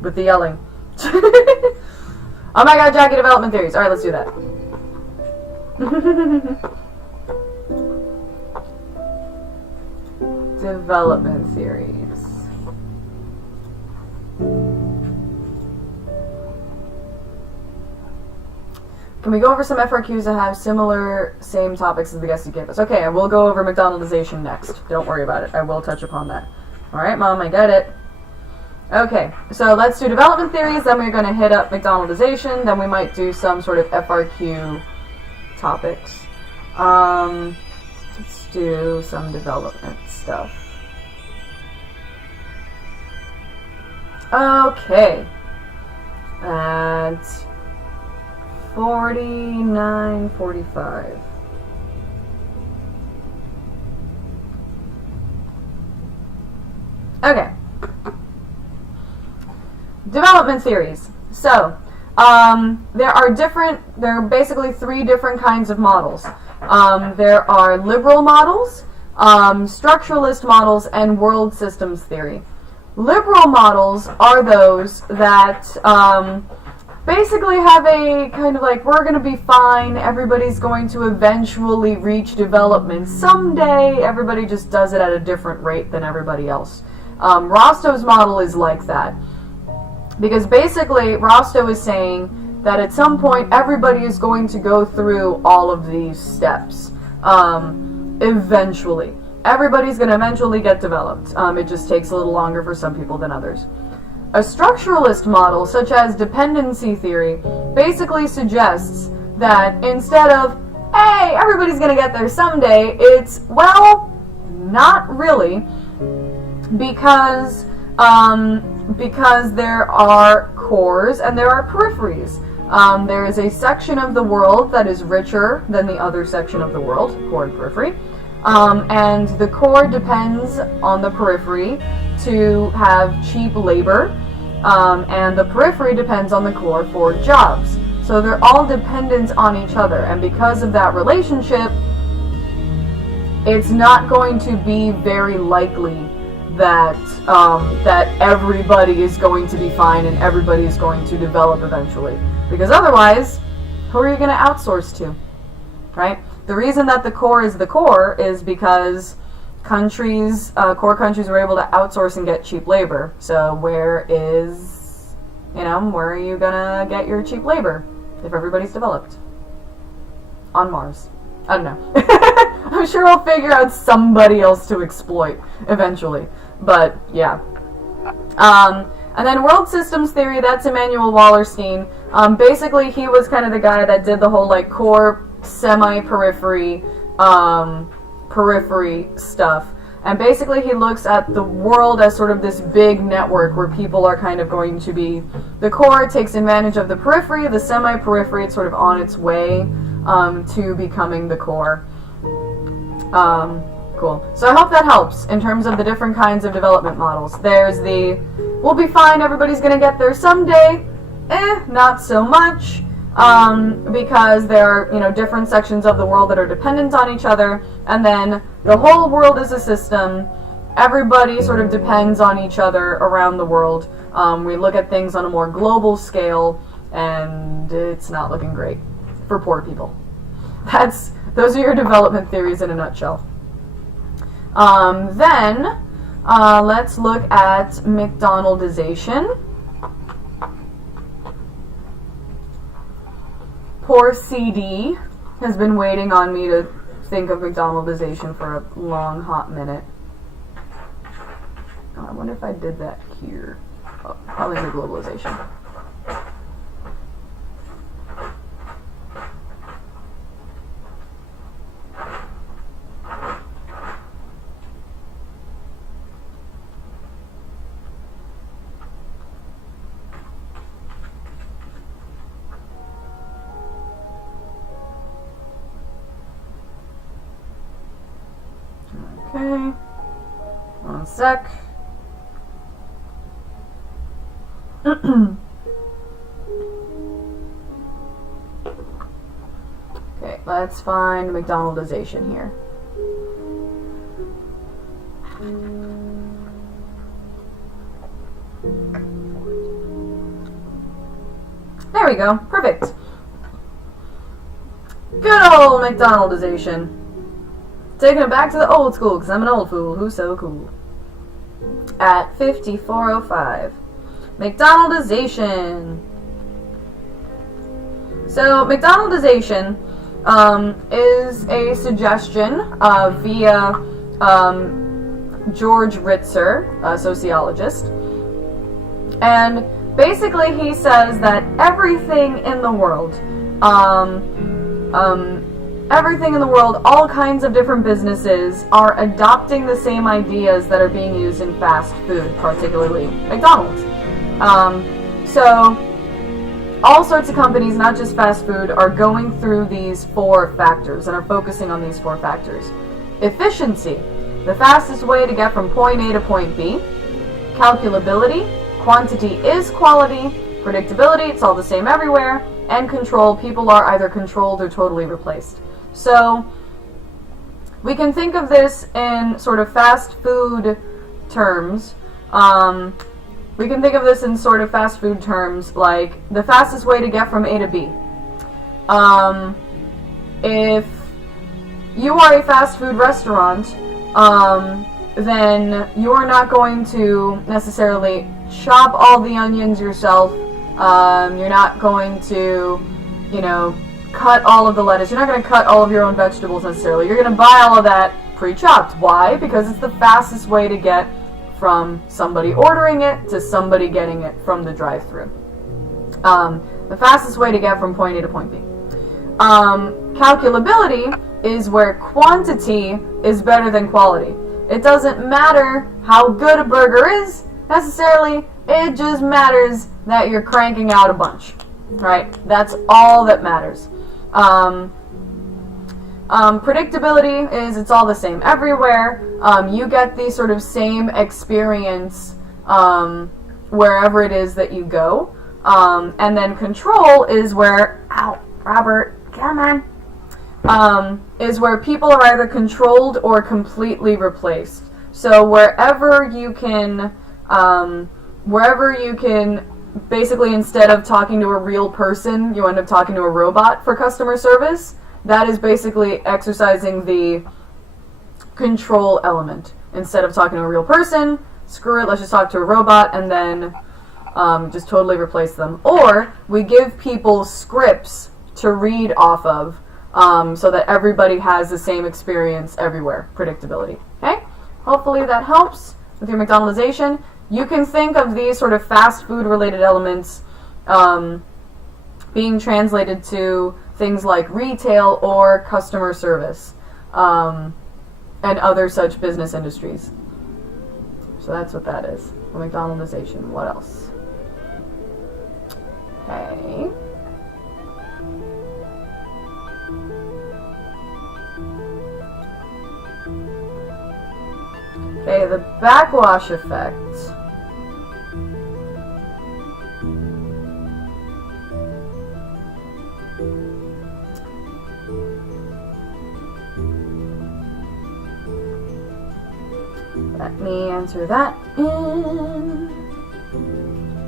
With the yelling. Oh my god, Jackie, development theories. Alright, let's do that. Development theories. Can we go over some FRQs that have same topics as the guest you gave us? Okay, I will go over McDonaldization next. Don't worry about it. I will touch upon that. Alright, Mom, I get it. Okay, so let's do development theories, then we're going to hit up McDonaldization, then we might do some sort of FRQ topics. Let's do some development stuff. Okay. At 49:45. Okay. Development theories. So, There are basically three different kinds of models. There are liberal models, structuralist models, and world systems theory. Liberal models are those that basically have a kind of like, we're going to be fine, everybody's going to eventually reach development someday, everybody just does it at a different rate than everybody else. Rostow's model is like that. Because basically, Rostow is saying that at some point, everybody is going to go through all of these steps. Eventually. Everybody's going to eventually get developed. It just takes a little longer for some people than others. A structuralist model, such as dependency theory, basically suggests that instead of, hey, everybody's going to get there someday, it's, well, not really, because there are cores and there are peripheries. There is a section of the world that is richer than the other section of the world, core and periphery. And the core depends on the periphery to have cheap labor, and the periphery depends on the core for jobs. So they're all dependent on each other, and because of that relationship, it's not going to be very likely that that everybody is going to be fine and everybody is going to develop eventually. Because otherwise, who are you going to outsource to, right? The reason that the core is because countries, core countries were able to outsource and get cheap labor. So where are you gonna get your cheap labor if everybody's developed? On Mars. I don't know. I'm sure we'll figure out somebody else to exploit eventually. But yeah. And then world systems theory, that's Immanuel Wallerstein. Basically he was kind of the guy that did the whole like core semi-periphery periphery stuff. And basically he looks at the world as sort of this big network where people are kind of going to be, the core takes advantage of the periphery, the semi-periphery, it's sort of on its way to becoming the core. Cool. So I hope that helps in terms of the different kinds of development models. There's the, we'll be fine, everybody's gonna get there someday, not so much. Because there are, different sections of the world that are dependent on each other, and then the whole world is a system. Everybody sort of depends on each other around the world. We look at things on a more global and it's not looking great for poor people. Those are your development theories in a nutshell. Then let's look at McDonaldization. Poor CD has been waiting on me to think of McDonaldization for a long, hot minute. Oh, I wonder if I did that here. Oh, probably under globalization. Okay, one sec. Okay, let's find McDonaldization here. There we go, perfect. Good old McDonaldization. Taking it back to the old school, because I'm an old fool who's so cool. At 5405. McDonaldization. So, McDonaldization is a suggestion via George Ritzer, a sociologist. And basically he says that everything in the world, all kinds of different businesses are adopting the same ideas that are being used in fast food, particularly McDonald's. So all sorts of companies, not just fast food, are going through these four factors and are focusing on these four factors. Efficiency, the fastest way to get from point A to point B. Calculability, quantity is quality. Predictability, it's all the same everywhere. And control, people are either controlled or totally replaced. So we can think of this in sort of fast food terms. We can think of this in sort of fast food terms, like the fastest way to get from A to B. If you are a fast food restaurant, then you are not going to necessarily chop all the onions yourself. You're not going to, cut all of the lettuce. You're not going to cut all of your own vegetables necessarily. You're going to buy all of that pre-chopped. Why? Because it's the fastest way to get from somebody ordering it to somebody getting it from the drive-thru. The fastest way to get from point A to point B. Calculability is where quantity is better than quality. It doesn't matter how good a burger is, necessarily. It just matters that you're cranking out a bunch, right? That's all that matters. Predictability is it's all the same everywhere. You get the sort of same experience wherever it is that you go. And then control is where, ow, Robert, come on, is where people are either controlled or completely replaced. So wherever you can basically, instead of talking to a real person, you end up talking to a robot for customer service. That is basically exercising the control element. Instead of talking to a real person, screw it, let's just talk to a robot, and then just totally replace them. Or we give people scripts to read off of, so that everybody has the same experience everywhere. Predictability. Okay? Hopefully that helps with your McDonaldization. You can think of these sort of fast food related elements being translated to things like retail or customer service, and other such business industries. So that's what that is. McDonaldization. What else? Okay. Okay, the backwash effect. Let me answer that in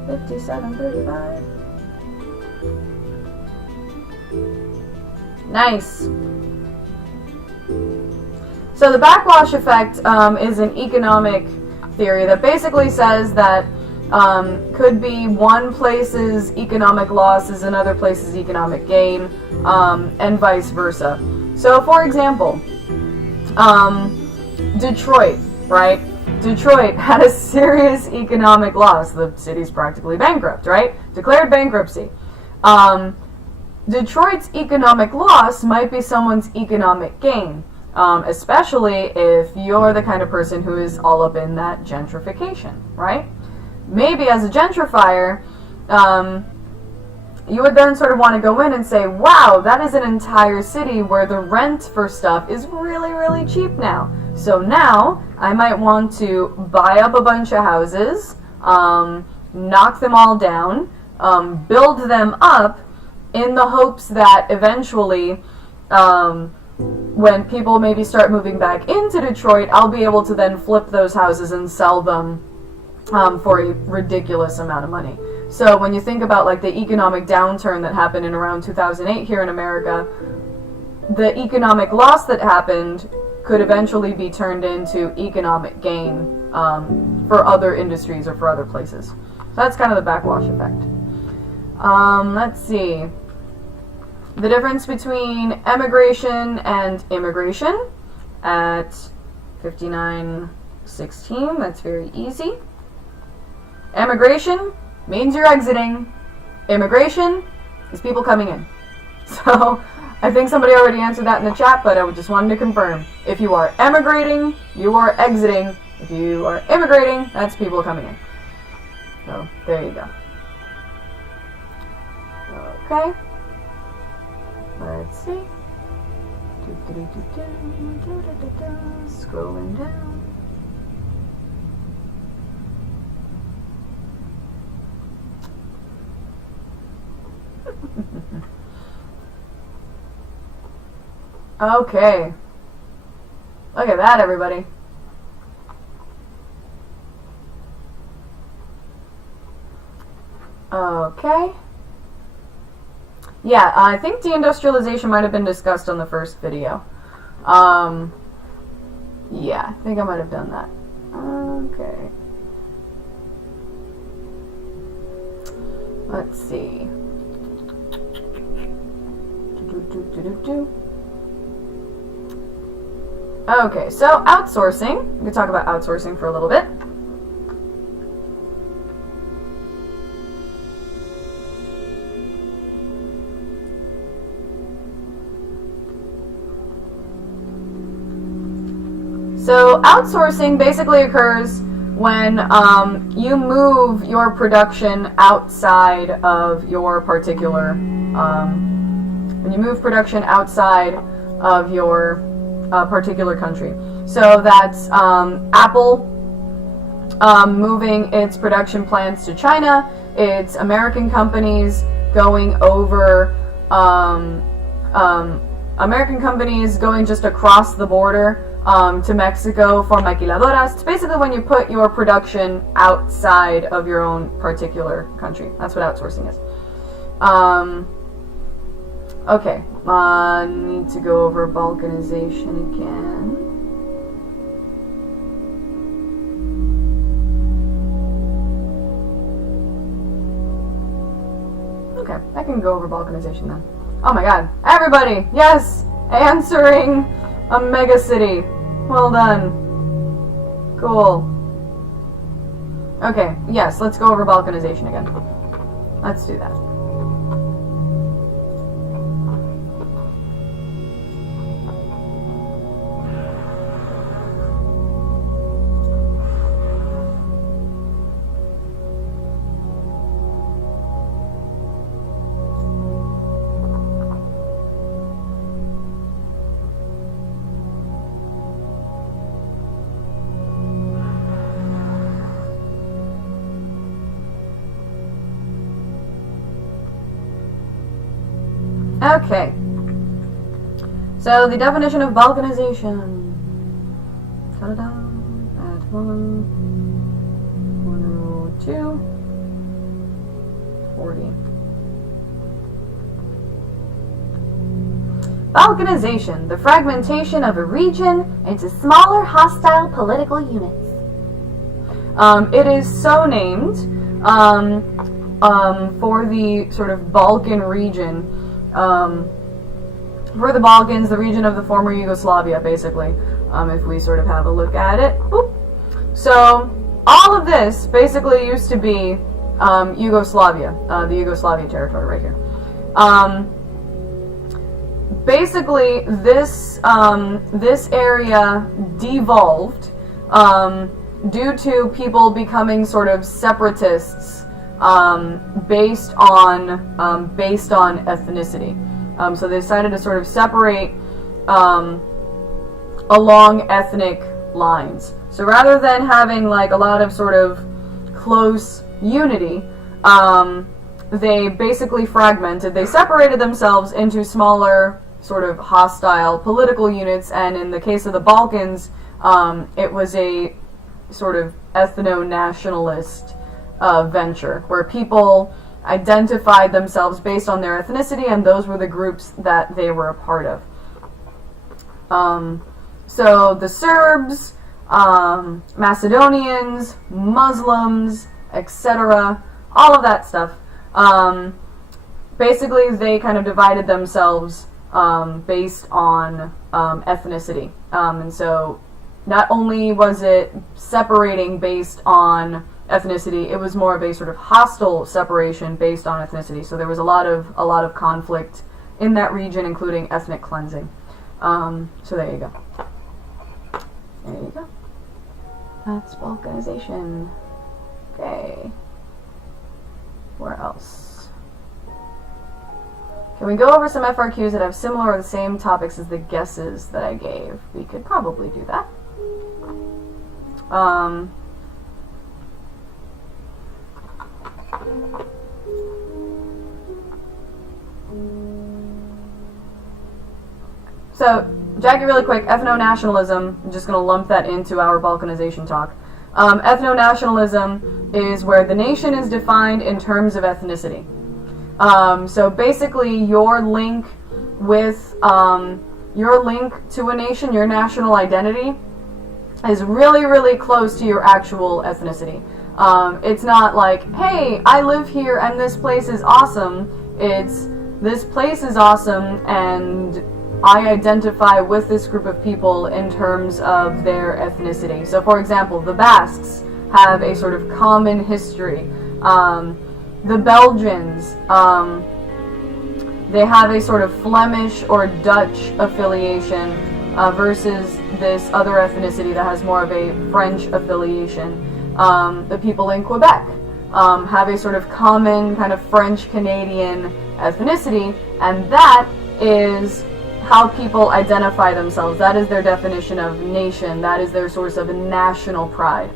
57:35. Nice. So the backwash effect is an economic theory that basically says that could be one place's economic loss is another place's economic gain, and vice versa. So for example, Detroit, right? Detroit had a serious economic loss. The city's practically bankrupt, right? Declared bankruptcy. Detroit's economic loss might be someone's economic gain. Especially if you're the kind of person who is all up in that gentrification, right? Maybe as a gentrifier, you would then sort of want to go in and say, wow, that is an entire city where the rent for stuff is really, really cheap now. So now I might want to buy up a bunch of houses, knock them all down, build them up in the hopes that eventually, when people maybe start moving back into Detroit, I'll be able to then flip those houses and sell them for a ridiculous amount of money. So when you think about like the economic downturn that happened in around 2008 here in America, the economic loss that happened could eventually be turned into economic gain for other industries or for other places. So that's kind of the backwash effect. Let's see. The difference between emigration and immigration at 59:16, that's very easy. Emigration means you're exiting. Immigration is people coming in. So I think somebody already answered that in the chat, but I just wanted to confirm. If you are emigrating, you are exiting. If you are immigrating, that's people coming in. So there you go. Okay. Let's see. Scrolling down. Okay. Look at that, everybody. Okay. Yeah, I think deindustrialization might have been discussed on the first video. Yeah, I think I might have done that. Okay. Let's see. Okay, so outsourcing. We can talk about outsourcing for a little bit. So outsourcing basically occurs when you move your production outside of your particular, when you move production outside of your particular country. So that's Apple moving its production plants to China, it's American companies going over, American companies going just across the border to Mexico for maquiladoras. It's basically when you put your production outside of your own particular country. That's what outsourcing is. Okay, need to go over Balkanization again. Okay, I can go over Balkanization then. Oh my god, everybody, yes, answering a mega city. Well done. Cool. Okay, yes, let's go over Balkanization again. Let's do that. Okay. So the definition of Balkanization. Ta-da-da. At 102. 40. Balkanization, the fragmentation of a region into smaller hostile political units. It is so named for the sort of Balkan region. For the Balkans, the region of the former Yugoslavia, basically, if we sort of have a look at it. Boop. So, all of this basically used to be Yugoslavia, the Yugoslavia territory right here. Basically, this this area devolved due to people becoming sort of separatists based on ethnicity. So they decided to sort of separate along ethnic lines. So rather than having like a lot of sort of close unity, they basically fragmented. They separated themselves into smaller sort of hostile political units, and in the case of the Balkans, it was a sort of ethno-nationalist venture, where people identified themselves based on their ethnicity, and those were the groups that they were a part of. So the Serbs, Macedonians, Muslims, etc., all of that stuff, basically they kind of divided themselves based on ethnicity. And so not only was it separating based on ethnicity, it was more of a sort of hostile separation based on ethnicity. So there was a lot of conflict in that region, including ethnic cleansing. So there you go. There you go. That's Balkanization. Okay. Where else? Can we go over some FRQs that have similar or the same topics as the guesses that I gave? We could probably do that. So, Jackie, really quick, ethno-nationalism, I'm just going to lump that into our Balkanization talk. Ethno-nationalism is where the nation is defined in terms of ethnicity. So basically, your link to a nation, your national identity, is really, really close to your actual ethnicity. It's not like, hey, I live here and this place is awesome. It's, this place is awesome and I identify with this group of people in terms of their ethnicity. So, for example, the Basques have a sort of common history. The Belgians, they have a sort of Flemish or Dutch affiliation versus this other ethnicity that has more of a French affiliation. The people in Quebec have a sort of common kind of French-Canadian ethnicity, and that is how people identify themselves. That is their definition of nation. That is their source of national pride.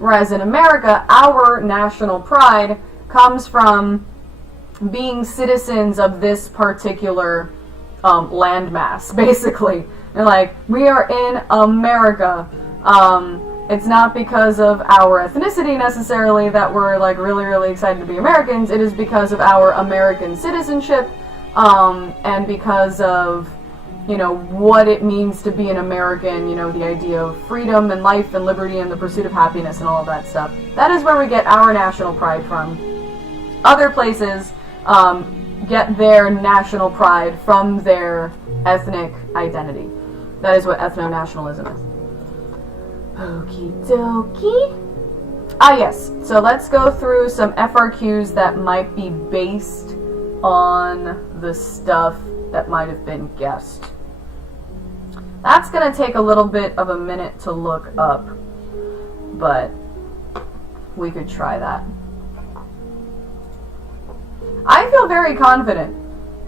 Whereas in America, our national pride comes from being citizens of this particular landmass, basically. And like, we are in America. It's not because of our ethnicity necessarily that we're like really, really excited to be Americans. It is because of our American citizenship, and because of, you know, what it means to be an American, you know, the idea of freedom and life and liberty and the pursuit of happiness and all of that stuff. That is where we get our national pride from. Other places get their national pride from their ethnic identity. That is what ethno-nationalism is. Okie dokie. Ah, yes. So let's go through some FRQs that might be based on the stuff that might have been guessed. That's going to take a little bit of a minute to look up, but we could try that. I feel very confident.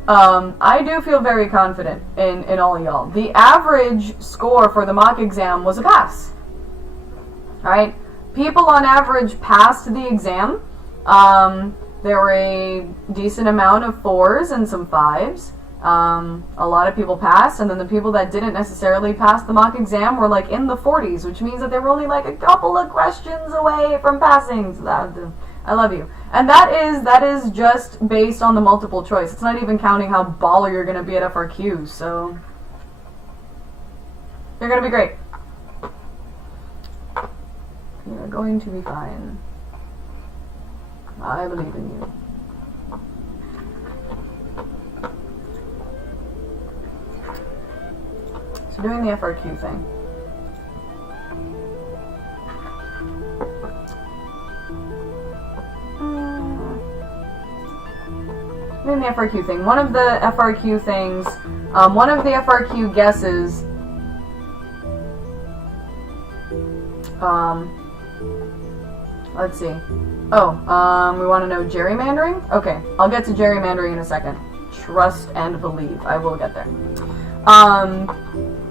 I do feel very confident in all of y'all. The average score for the mock exam was a pass. Alright? People on average passed the exam. There were a decent amount of 4s and some 5s. A lot of people passed, and then the people that didn't necessarily pass the mock exam were like in the 40s, which means that they were only like a couple of questions away from passing. So that, I love you. And that is just based on the multiple choice. It's not even counting how baller you're going to be at FRQs, so you're going to be great. You're going to be fine. I believe in you. So doing the FRQ thing. Doing the FRQ thing. One of the FRQ things, one of the FRQ guesses, let's see. Oh, we want to know gerrymandering? Okay, I'll get to gerrymandering in a second. Trust and believe. I will get there.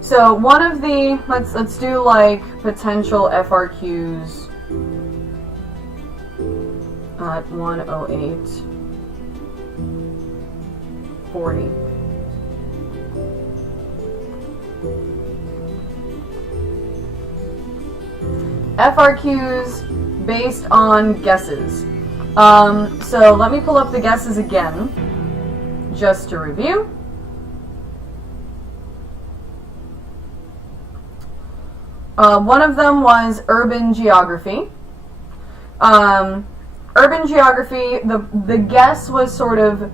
So one of the, let's do like potential FRQs at 108. 40. FRQs based on guesses. So let me pull up the guesses again, just to review. One of them was urban geography. Urban geography, the guess was sort of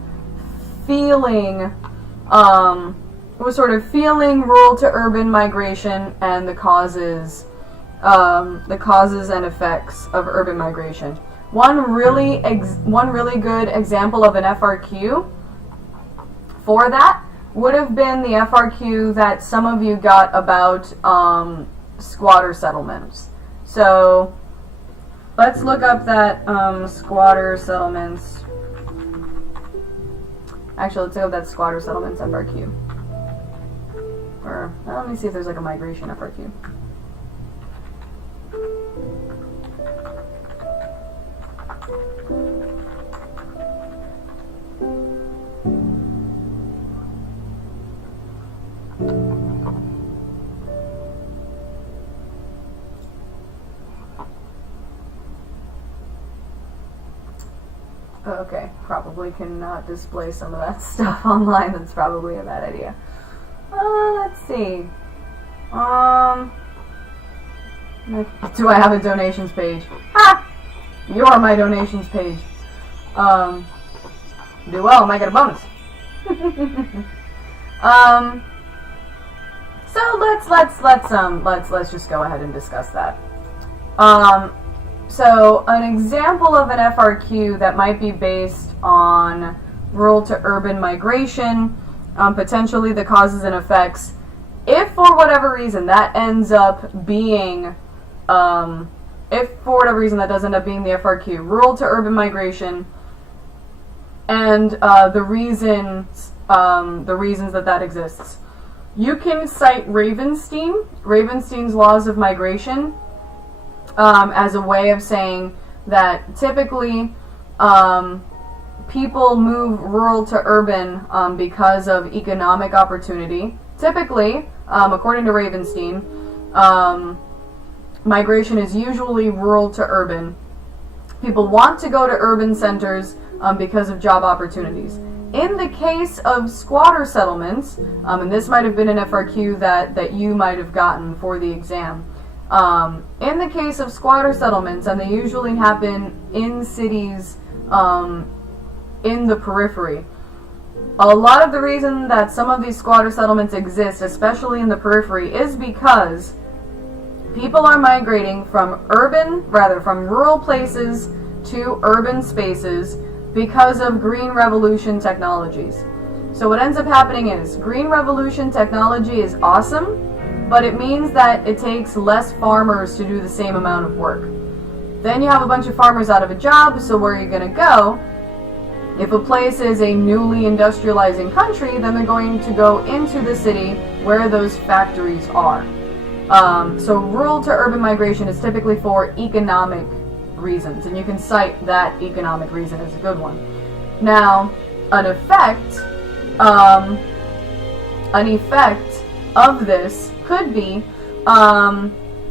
feeling rural to urban migration and the causes and effects of urban migration. One really good example of an FRQ for that would have been the FRQ that some of you got about squatter settlements. So let's look up that squatter settlements. Actually, let's look up that squatter settlements FRQ. Or let me see if there's like a migration FRQ. Okay, probably cannot display some of that stuff online. That's probably a bad idea. Let's see. Do I have a donations page? Ha! You're my donations page. Do well, I might get a bonus. So let's just go ahead and discuss that. So an example of an FRQ that might be based on rural to urban migration, potentially the causes and effects. If for whatever reason that ends up being, if for whatever reason that does end up being the FRQ, rural to urban migration, and the reasons that exists, you can cite Ravenstein's laws of migration, as a way of saying that typically people move rural to urban because of economic opportunity. Typically, according to Ravenstein, migration is usually rural to urban. People want to go to urban centers because of job opportunities. In the case of squatter settlements, and this might have been an FRQ that you might have gotten for the exam, in the case of squatter settlements, and they usually happen in cities in the periphery, a lot of the reason that some of these squatter settlements exist, especially in the periphery, is because people are migrating from rural places to urban spaces because of Green Revolution technologies. So what ends up happening is Green Revolution technology is awesome, but it means that it takes less farmers to do the same amount of work. Then you have a bunch of farmers out of a job, so where are you going to go? If a place is a newly industrializing country, then they're going to go into the city where those factories are. So rural to urban migration is typically for economic reasons, and you can cite that economic reason as a good one. Now, an effect of this could be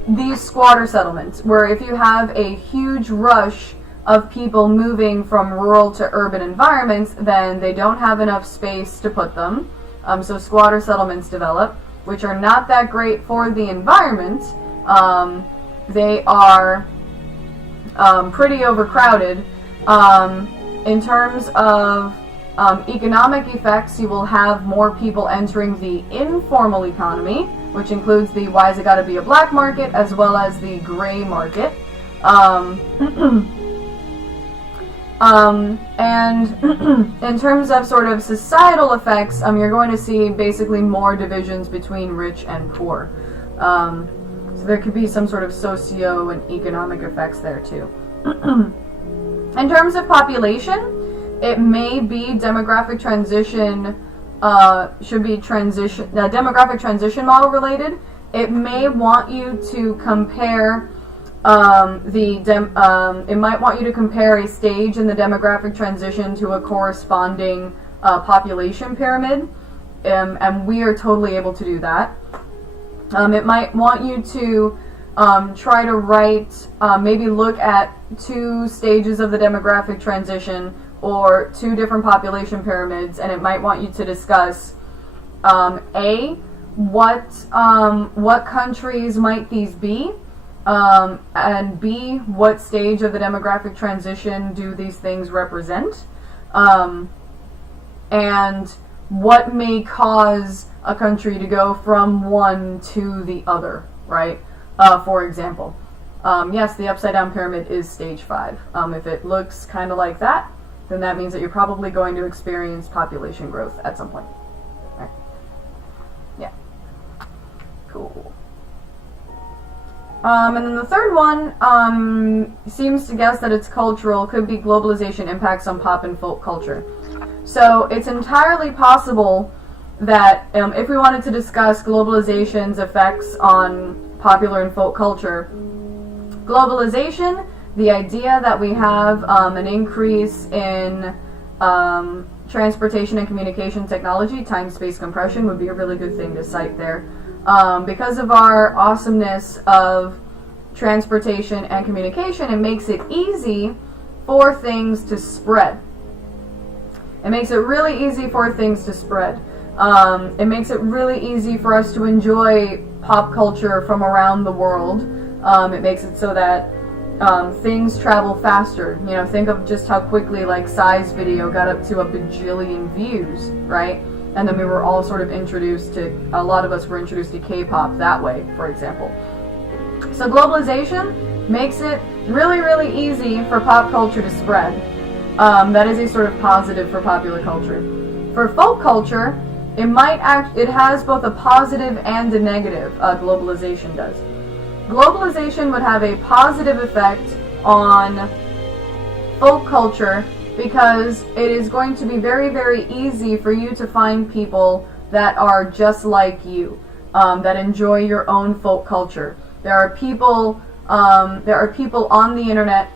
these squatter settlements, where if you have a huge rush of people moving from rural to urban environments, then they don't have enough space to put them. So squatter settlements develop, which are not that great for the environment. They are pretty overcrowded. In terms of economic effects, you will have more people entering the informal economy, which includes the why is it gotta be a black market, as well as the gray market. And in terms of sort of societal effects, you're going to see basically more divisions between rich and poor. So there could be some sort of socio and economic effects there too. In terms of population, it may be demographic transition, demographic transition model related. It may want you to compare it might want you to compare a stage in the demographic transition to a corresponding population pyramid, and we are totally able to do that. It might want you to try to write, maybe look at 2 stages of the demographic transition or 2 different population pyramids, and it might want you to discuss A, what countries might these be, and B, what stage of the demographic transition do these things represent, and what may cause a country to go from one to the other, right? For example, yes, the upside down pyramid is stage 5. If it looks kind of like that, then that means that you're probably going to experience population growth at some point. Right. Yeah. Cool. And then the third one seems to guess that it's cultural, could be globalization impacts on pop and folk culture. So it's entirely possible that if we wanted to discuss globalization's effects on popular and folk culture, globalization, the idea that we have an increase in transportation and communication technology, time-space compression would be a really good thing to cite there. Because of our awesomeness of transportation and communication, it makes it easy for things to spread. It makes it really easy for things to spread. It makes it really easy for us to enjoy pop culture from around the world. It makes it so that things travel faster. You know, think of just how quickly like Psy's video got up to a bajillion views, right? And then we were all sort of introduced to, a lot of us were introduced to K-pop that way, for example. So globalization makes it really, really easy for pop culture to spread. That is a sort of positive for popular culture. For folk culture, it has both a positive and a negative, globalization does. Globalization would have a positive effect on folk culture because it is going to be very, very easy for you to find people that are just like you, that enjoy your own folk culture. There are people on the internet.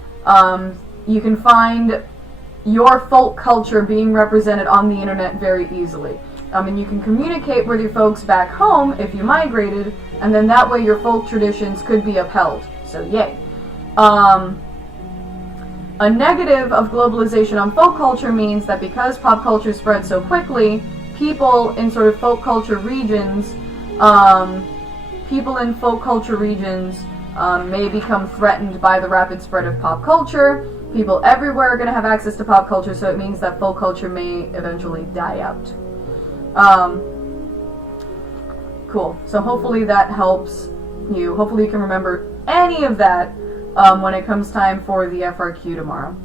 You can find your folk culture being represented on the internet very easily. And you can communicate with your folks back home if you migrated, and then that way your folk traditions could be upheld. So yay. A negative of globalization on folk culture means that because pop culture spreads so quickly, people in sort of folk culture regions, may become threatened by the rapid spread of pop culture. People everywhere are going to have access to pop culture, so it means that folk culture may eventually die out. Cool. So hopefully that helps you. Hopefully you can remember any of that when it comes time for the FRQ tomorrow.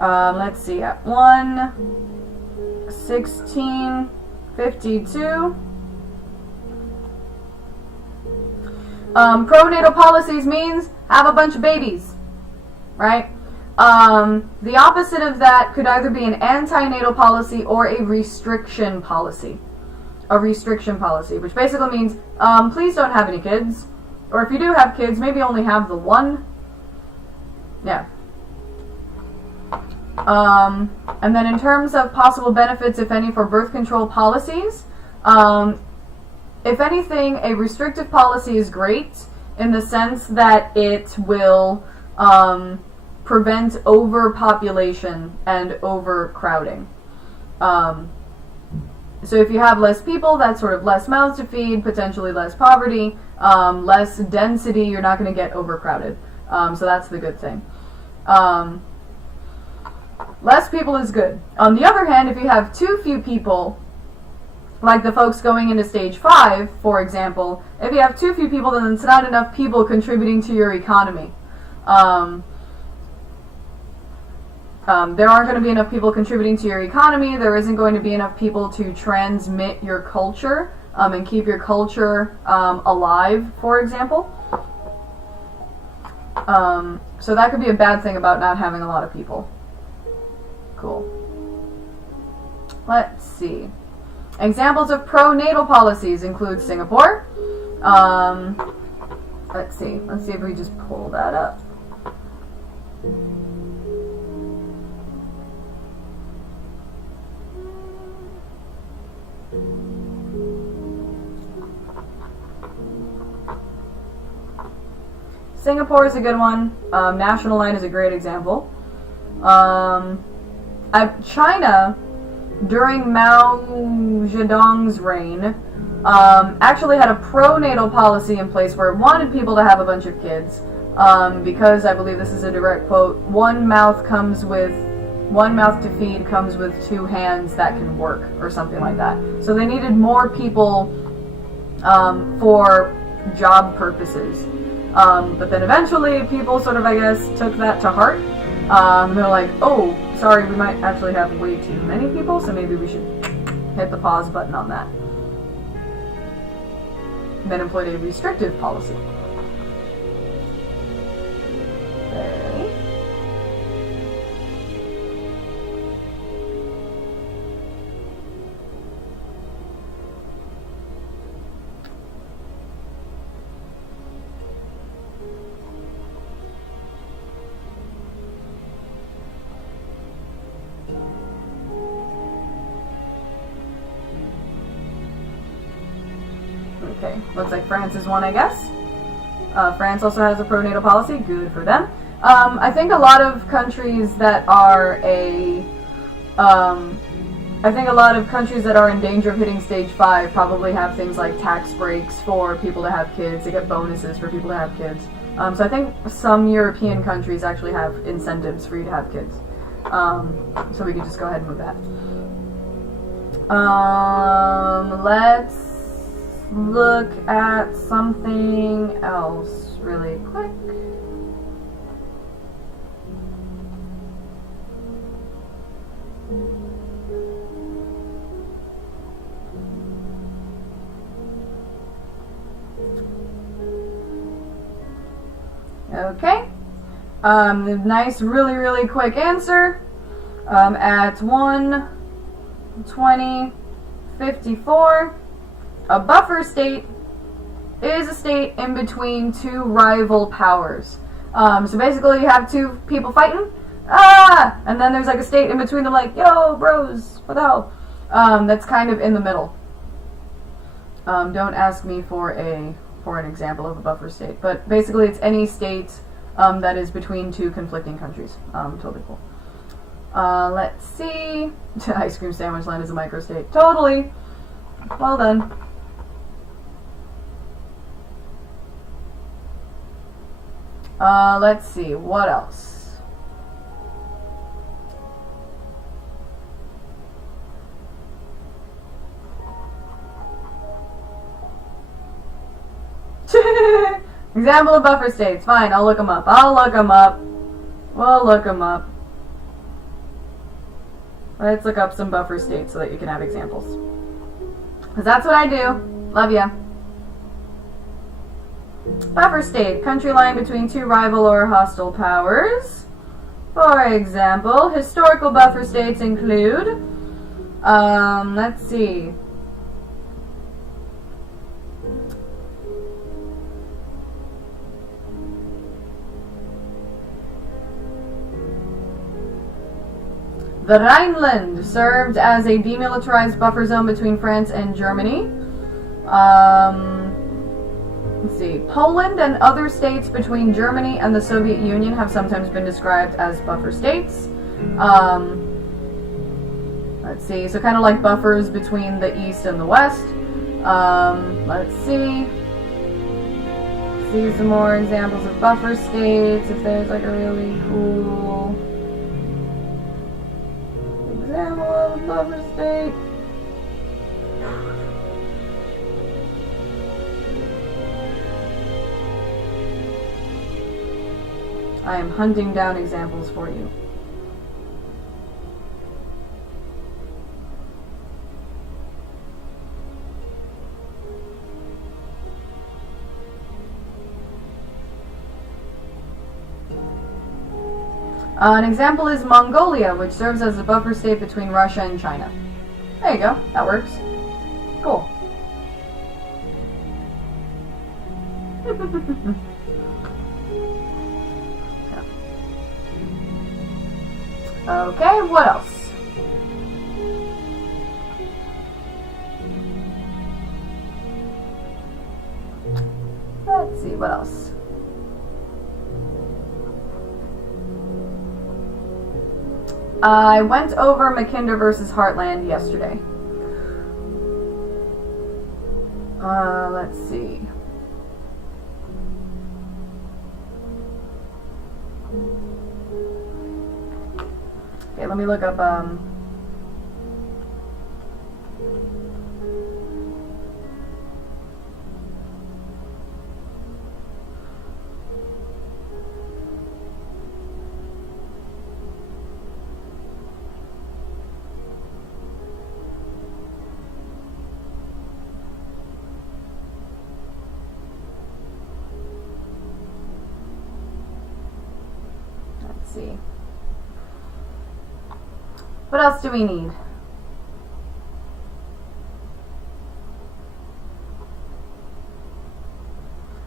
Let's see, at 1:16:52. Pro-natal policies means have a bunch of babies, right? The opposite of that could either be an anti-natal policy or a restriction policy. A restriction policy, which basically means, please don't have any kids. Or if you do have kids, maybe only have the one. Yeah. And then in terms of possible benefits, if any, for birth control policies, if anything, a restrictive policy is great in the sense that it will prevent overpopulation and overcrowding. So if you have less people, that's sort of less mouths to feed, potentially less poverty, less density, you're not going to get overcrowded. So that's the good thing. Less people is good. On the other hand, if you have too few people, like the folks going into stage 5, for example, if you have too few people, then it's not enough people contributing to your economy. There aren't going to be enough people contributing to your economy. There isn't going to be enough people to transmit your culture and keep your culture alive, for example. So that could be a bad thing about not having a lot of people. Cool. Let's see. Examples of pro-natal policies include Singapore. Let's see. Let's see if we just pull that up. Singapore is a good one. Nationality is a great example. China, during Mao Zedong's reign, actually had a pro-natal policy in place where it wanted people to have a bunch of kids, because I believe this is a direct quote, one mouth to feed comes with 2 hands that can work, or something like that. So they needed more people for job purposes. But then eventually people sort of, I guess, took that to heart. They're like, oh, sorry, we might actually have way too many people, so maybe we should hit the pause button on that. And then employed a restrictive policy. Okay. Okay, looks like France is one, I guess. France also has a pro-natal policy, good for them. I think a lot of countries that are in danger of hitting stage 5 probably have things like tax breaks for people to have kids. They get bonuses for people to have kids. So I think some European countries actually have incentives for you to have kids. So we could just go ahead and move that. Let's look at something else really quick. Okay. Nice, really quick answer. At 1:20:54, a buffer state is a state in between two rival powers. So basically you have two people fighting, and then there's like a state in between them like, yo, bros, what the hell? That's kind of in the middle. Don't ask me for an example of a buffer state, but basically it's any state that is between two conflicting countries. Totally cool. Let's see. Ice cream sandwich land is a microstate. Totally. Well done. Let's see. What else? Example of buffer states. Fine, I'll look them up. We'll look them up. Let's look up some buffer states so that you can have examples. Because that's what I do. Love ya. Buffer state. Country line between two rival or hostile powers. For example, historical buffer states include... let's see. The Rhineland served as a demilitarized buffer zone between France and Germany. Let's see. Poland and other states between Germany and the Soviet Union have sometimes been described as buffer states. Let's see. So kind of like buffers between the East and the West. Let's see. See some more examples of buffer states. If there's like a really cool example of a buffer state. I am hunting down examples for you. An example is Mongolia, which serves as a buffer state between Russia and China. There you go. That works. Cool. Okay, what else? Let's see, what else? I went over Mackinder versus Heartland yesterday. Let's see. Okay, let me look up, let's see. What else do we need?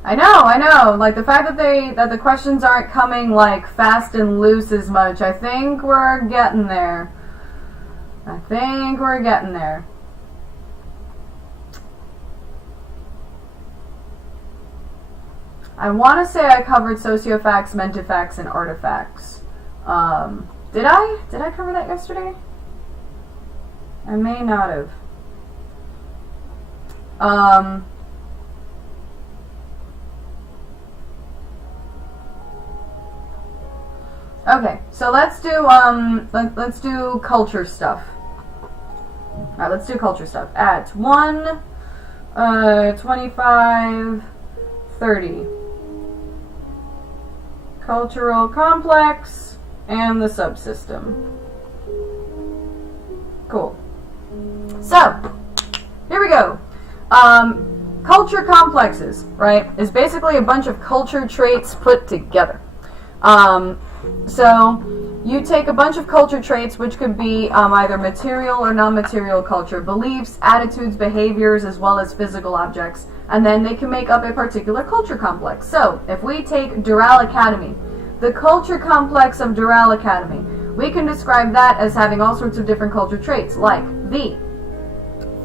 I know. Like the fact that the questions aren't coming like fast and loose as much. I think we're getting there. I want to say I covered sociofacts, mentifacts, and artifacts. Did I? Did I cover that yesterday? I may not have. Okay, so let's do let's do culture stuff. All right, let's do culture stuff at 1, 25, 30. Cultural complex and the subsystem. Cool. So, here we go. Culture complexes, right, is basically a bunch of culture traits put together. So, you take a bunch of culture traits, which could be either material or non-material culture, beliefs, attitudes, behaviors, as well as physical objects, and then they can make up a particular culture complex. So, if we take Doral Academy, the culture complex of Doral Academy, we can describe that as having all sorts of different culture traits, like the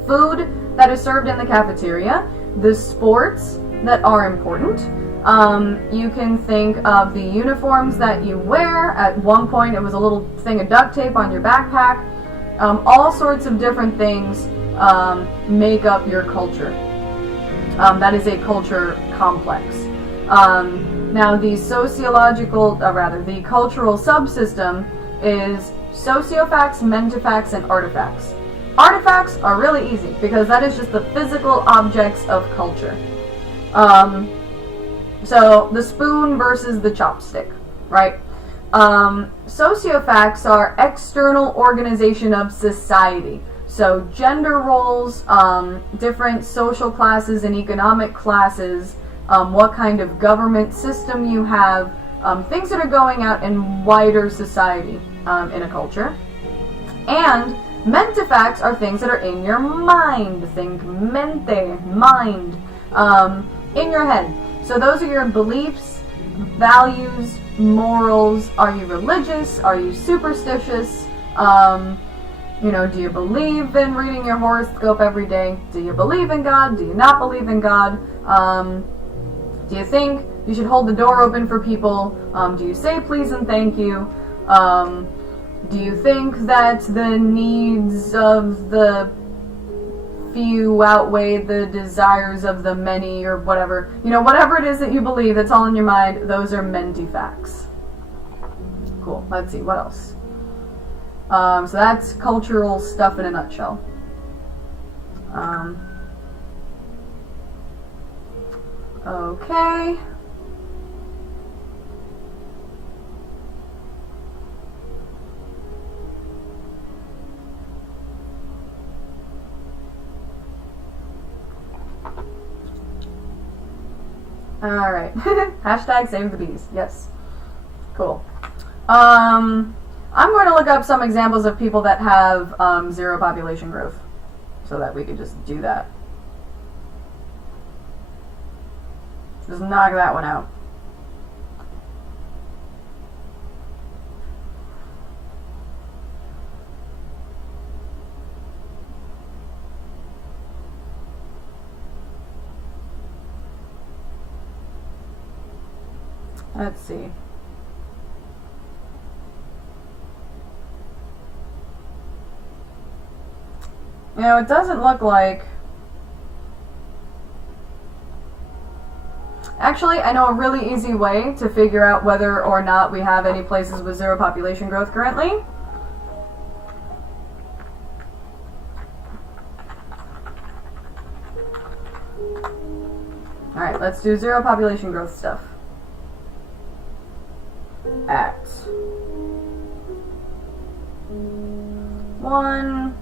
food that is served in the cafeteria, the sports that are important. You can think of the uniforms that you wear. At one point it was a little thing of duct tape on your backpack. All sorts of different things make up your culture. That is a culture complex. Now the the cultural subsystem is sociofacts, mentifacts, and artifacts. Artifacts are really easy because that is just the physical objects of culture. So the spoon versus the chopstick, right? Sociofacts are external organization of society. So gender roles, different social classes and economic classes, what kind of government system you have, things that are going out in wider society in a culture. And mentifacts are things that are in your mind. Think mente, mind, in your head. So those are your beliefs, values, morals. Are you religious? Are you superstitious? Do you believe in reading your horoscope every day? Do you believe in God? Do you not believe in God? Do you think you should hold the door open for people? Do you say please and thank you? Do you think that the needs of the few outweigh the desires of the many, or whatever? Whatever it is that you believe, that's all in your mind, those are mentifacts. Cool. Let's see, what else? So that's cultural stuff in a nutshell. Okay. Alright. Hashtag save the bees. Yes. Cool. I'm going to look up some examples of people that have zero population growth so that we could just do that. Just knock that one out. Let's see. It doesn't look like... Actually, I know a really easy way to figure out whether or not we have any places with zero population growth currently. Alright, let's do zero population growth stuff. At 1,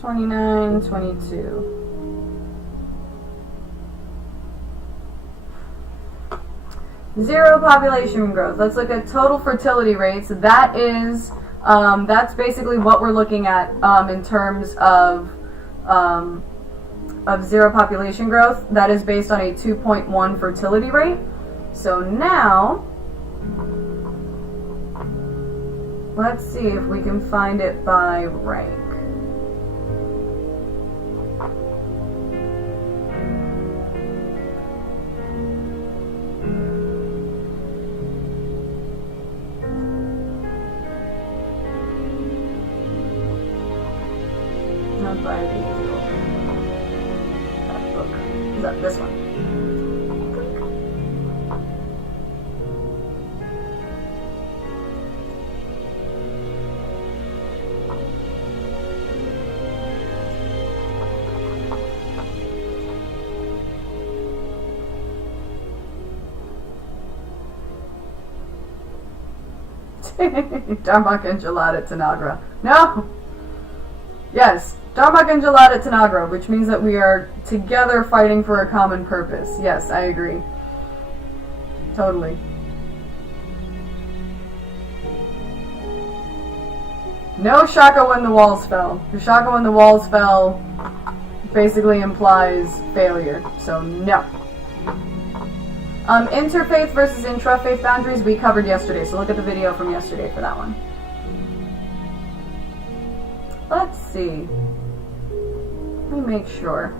29, 22. Zero population growth. Let's look at total fertility rates. That is, that's basically what we're looking at in terms of zero population growth. That is based on a 2.1 fertility rate. So now, let's see if we can find it by rank. by the that book. Is that this one? Darmok Enchilada Tanagra. No! Yes, Darmok Enchilada Tanagra, which means that we are together fighting for a common purpose. Yes, I agree. Totally. No Shaka when the walls fell. The Shaka when the walls fell basically implies failure, so no. Interfaith versus intrafaith boundaries we covered yesterday, so look at the video from yesterday for that one. Let's see. Let me make sure.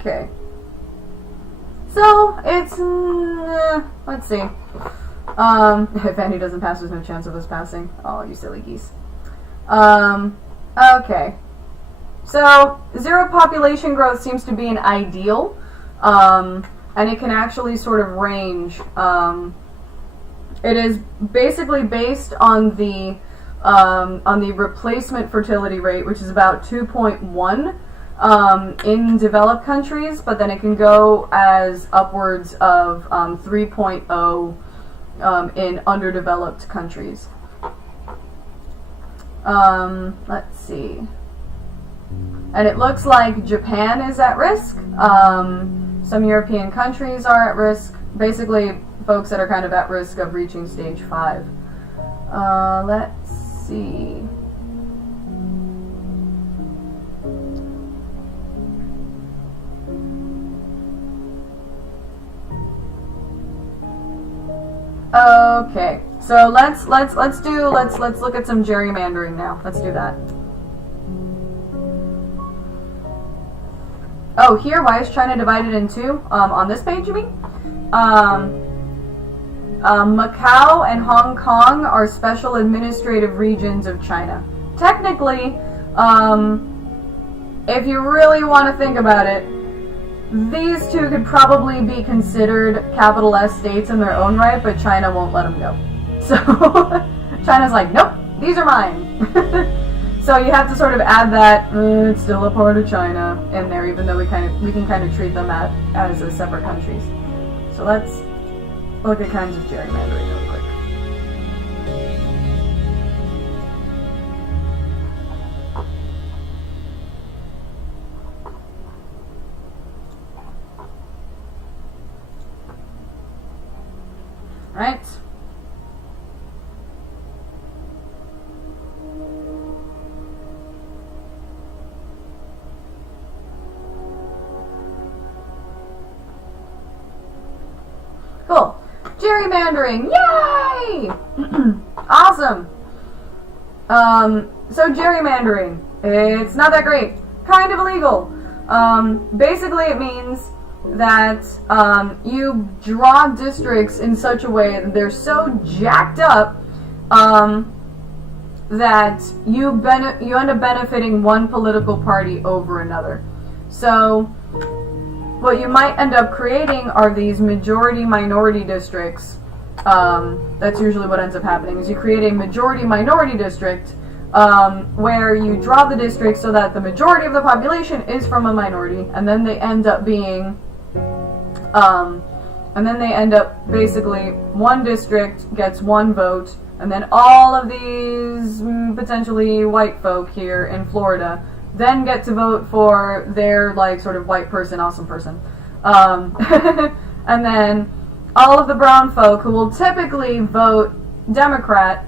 Okay. So, it's, let's see. If Andy doesn't pass, there's no chance of us passing. Oh, you silly geese. Okay. So, zero population growth seems to be an ideal, and it can actually sort of range. It is basically based on the replacement fertility rate, which is about 2.1. In developed countries, but then it can go as upwards of 3.0 in underdeveloped countries. Let's see. And it looks like Japan is at risk. Some European countries are at risk. Basically, folks that are kind of at risk of reaching stage 5. Let's see. Okay, so let's look at some gerrymandering now. Let's do that. Oh, here, why is China divided in two? On this page, you mean? Macau and Hong Kong are special administrative regions of China. Technically, if you really want to think about it, these two could probably be considered capital S states in their own right, but China won't let them go. So, China's like, nope, these are mine. So you have to sort of add that, it's still a part of China in there, even though we can kind of treat them as separate countries. So let's look at kinds of gerrymandering real quick. Right. Cool. Gerrymandering. Yay! Awesome. So gerrymandering. It's not that great. Kind of illegal. Basically it means that you draw districts in such a way that they're so jacked up that you end up benefiting one political party over another. So what you might end up creating are these majority-minority districts. That's usually what ends up happening, is you create a majority-minority district where you draw the district so that the majority of the population is from a minority, and then they end up being basically one district gets one vote, and then all of these potentially white folk here in Florida then get to vote for their, like, sort of white person, awesome person. And then all of the brown folk who will typically vote Democrat,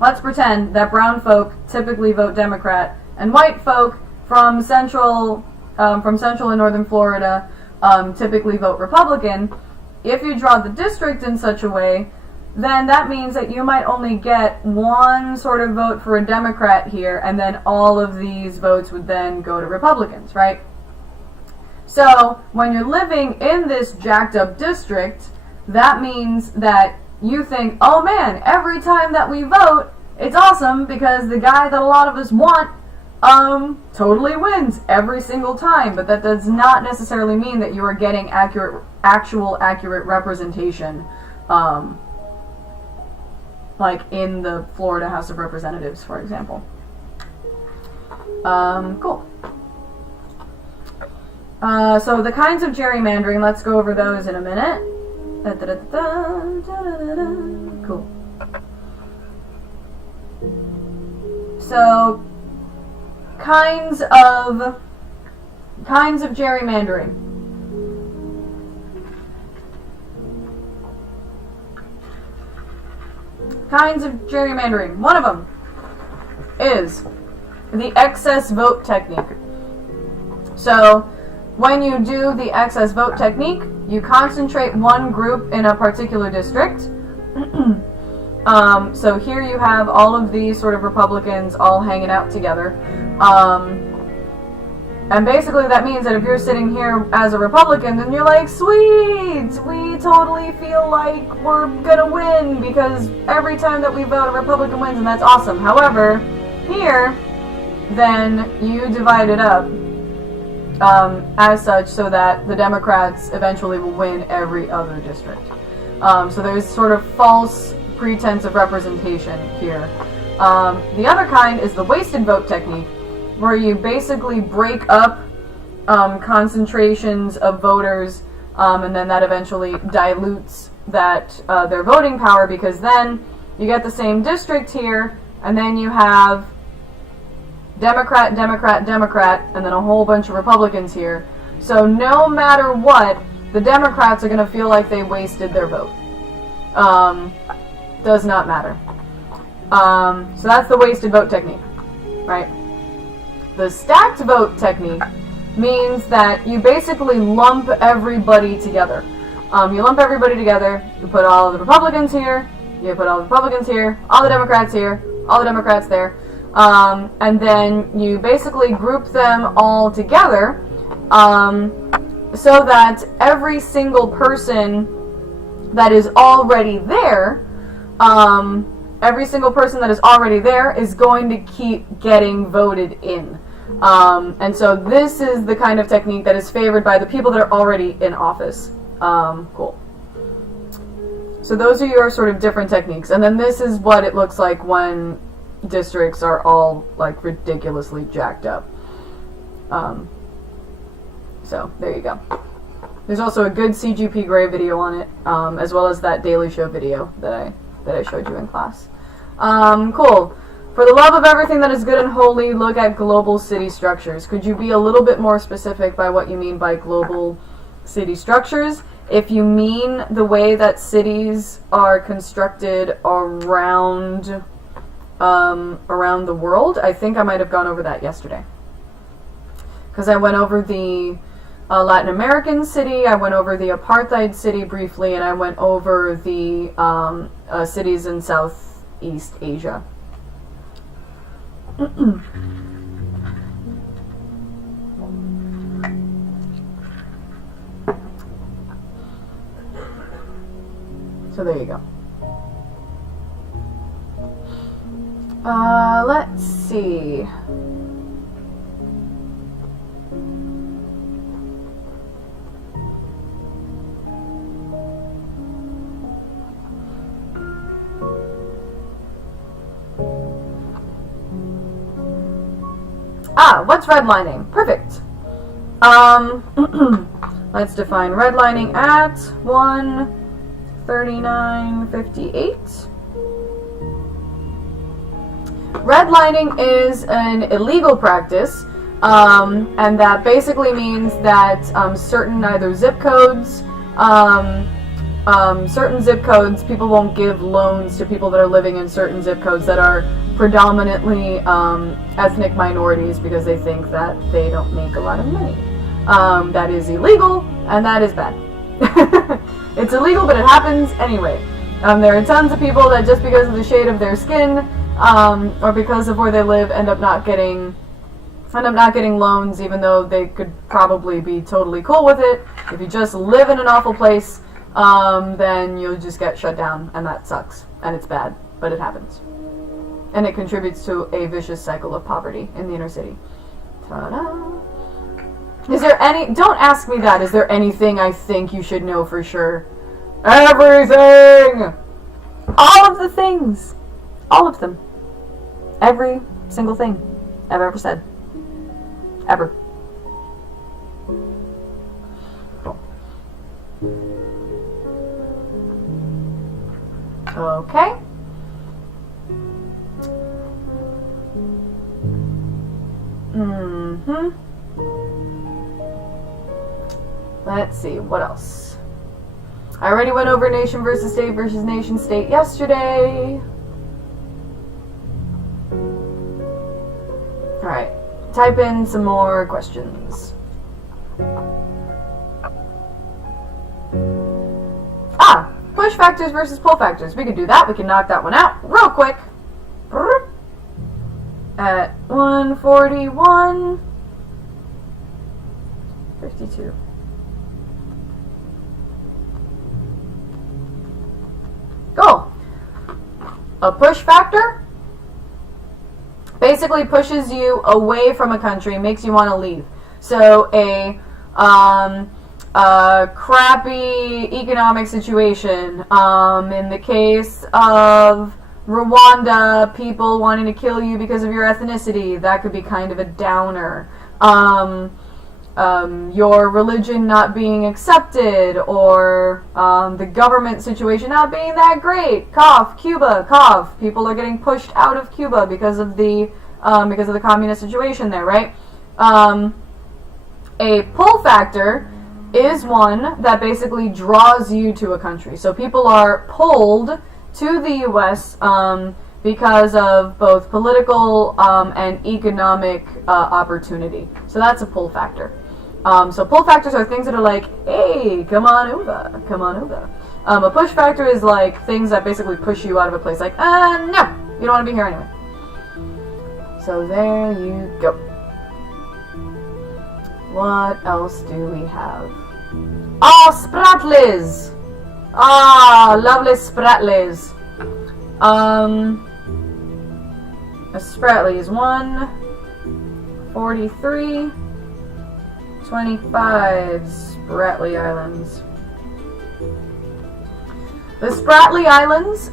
let's pretend that brown folk typically vote Democrat, and white folk from central and northern Florida typically vote Republican. If you draw the district in such a way, then that means that you might only get one sort of vote for a Democrat here, and then all of these votes would then go to Republicans, right? So when you're living in this jacked up district, that means that you think, oh man, every time that we vote, it's awesome because the guy that a lot of us want totally wins every single time. But that does not necessarily mean that you are getting actual accurate representation, like in the Florida House of Representatives, for example. Cool. So the kinds of gerrymandering, let's go over those in a minute. Cool. So, kinds of gerrymandering. Kinds of gerrymandering. One of them is the excess vote technique. So, when you do the excess vote technique, you concentrate one group in a particular district. So here you have all of these sort of Republicans all hanging out together. And basically that means that if you're sitting here as a Republican, then you're like, sweet, we totally feel like we're gonna win because every time that we vote, a Republican wins, and that's awesome. However, here, then you divide it up as such so that the Democrats eventually will win every other district. So there's sort of false pretense of representation here. The other kind is the wasted vote technique, where you basically break up concentrations of voters, and then that eventually dilutes their voting power, because then you get the same district here, and then you have Democrat, Democrat, Democrat, and then a whole bunch of Republicans here. So no matter what, the Democrats are going to feel like they wasted their vote. Does not matter. So that's the wasted vote technique, right? The stacked vote technique means that you basically lump everybody together. You lump everybody together, you put all of the Republicans here, you put all the Republicans here, all the Democrats here, all the Democrats there, and then you basically group them all together so that every single person that is already there, is going to keep getting voted in. And so this is the kind of technique that is favored by the people that are already in office. Cool. So those are your sort of different techniques. And then this is what it looks like when districts are all like ridiculously jacked up. So there you go. There's also a good CGP Grey video on it, as well as that Daily Show video that I showed you in class. Cool. For the love of everything that is good and holy, look at global city structures. Could you be a little bit more specific by what you mean by global city structures? If you mean the way that cities are constructed around the world, I think I might have gone over that yesterday. Because I went over the Latin American city, I went over the apartheid city briefly, and I went over the cities in Southeast Asia. So there you go. Let's see. What's redlining? Perfect. Let's define redlining at 139.58. redlining is an illegal practice, and that basically means that certain either zip codes, certain zip codes, people won't give loans to people that are living in certain zip codes that are predominantly ethnic minorities because they think that they don't make a lot of money. That is illegal, and that is bad. It's illegal, but it happens anyway. There are tons of people that just because of the shade of their skin, or because of where they live, end up not getting loans, even though they could probably be totally cool with it. If you just live in an awful place, then you'll just get shut down, and that sucks, and it's bad, but it happens. And it contributes to a vicious cycle of poverty in the inner city. Ta-da! Is there any... Don't ask me that. Is there anything I think you should know for sure? Everything! All of the things. All of them. Every single thing I've ever said. Ever. Cool. Okay. Let's see, what else? I already went over nation versus nation state yesterday. Alright, type in some more questions. Push factors versus pull factors. We could do that. We can knock that one out real quick. At 141. 52. Cool. A push factor basically pushes you away from a country, makes you want to leave. So a crappy economic situation. In the case of Rwanda, people wanting to kill you because of your ethnicity, that could be kind of a downer. Your religion not being accepted, or the government situation not being that great. Cough, Cuba, cough. People are getting pushed out of Cuba because of the communist situation there, right? A pull factor is one that basically draws you to a country. So people are pulled to the U.S. Because of both political and economic opportunity. So that's a pull factor. So pull factors are things that are like, hey, come on over, come on over. A push factor is like things that basically push you out of a place. Like, no, you don't want to be here anyway. So there you go. What else do we have? Oh, Spratlys! Ah, lovely Spratlys. A Spratly is 143, 25 Spratly Islands. The Spratly Islands,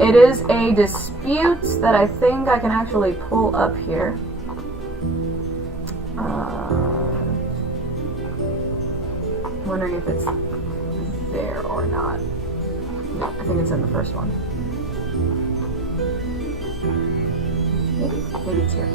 it is a dispute that I think I can actually pull up here. Wondering if it's there or not. No, I think it's in the first one. Maybe it's here.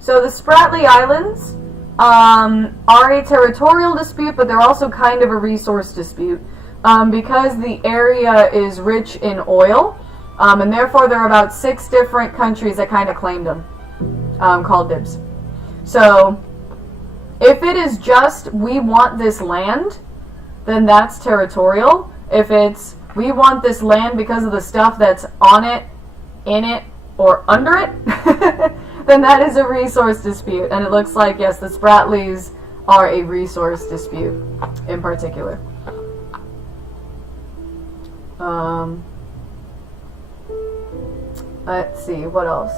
So the Spratly Islands are a territorial dispute, but they're also kind of a resource dispute because the area is rich in oil, and therefore there are about 6 different countries that kind of claimed them, called dibs. So if it is just we want this land, then that's territorial. If it's we want this land because of the stuff that's on it, in it, or under it, then that is a resource dispute. And it looks like, yes, the Spratlys are a resource dispute in particular. Let's see, what else?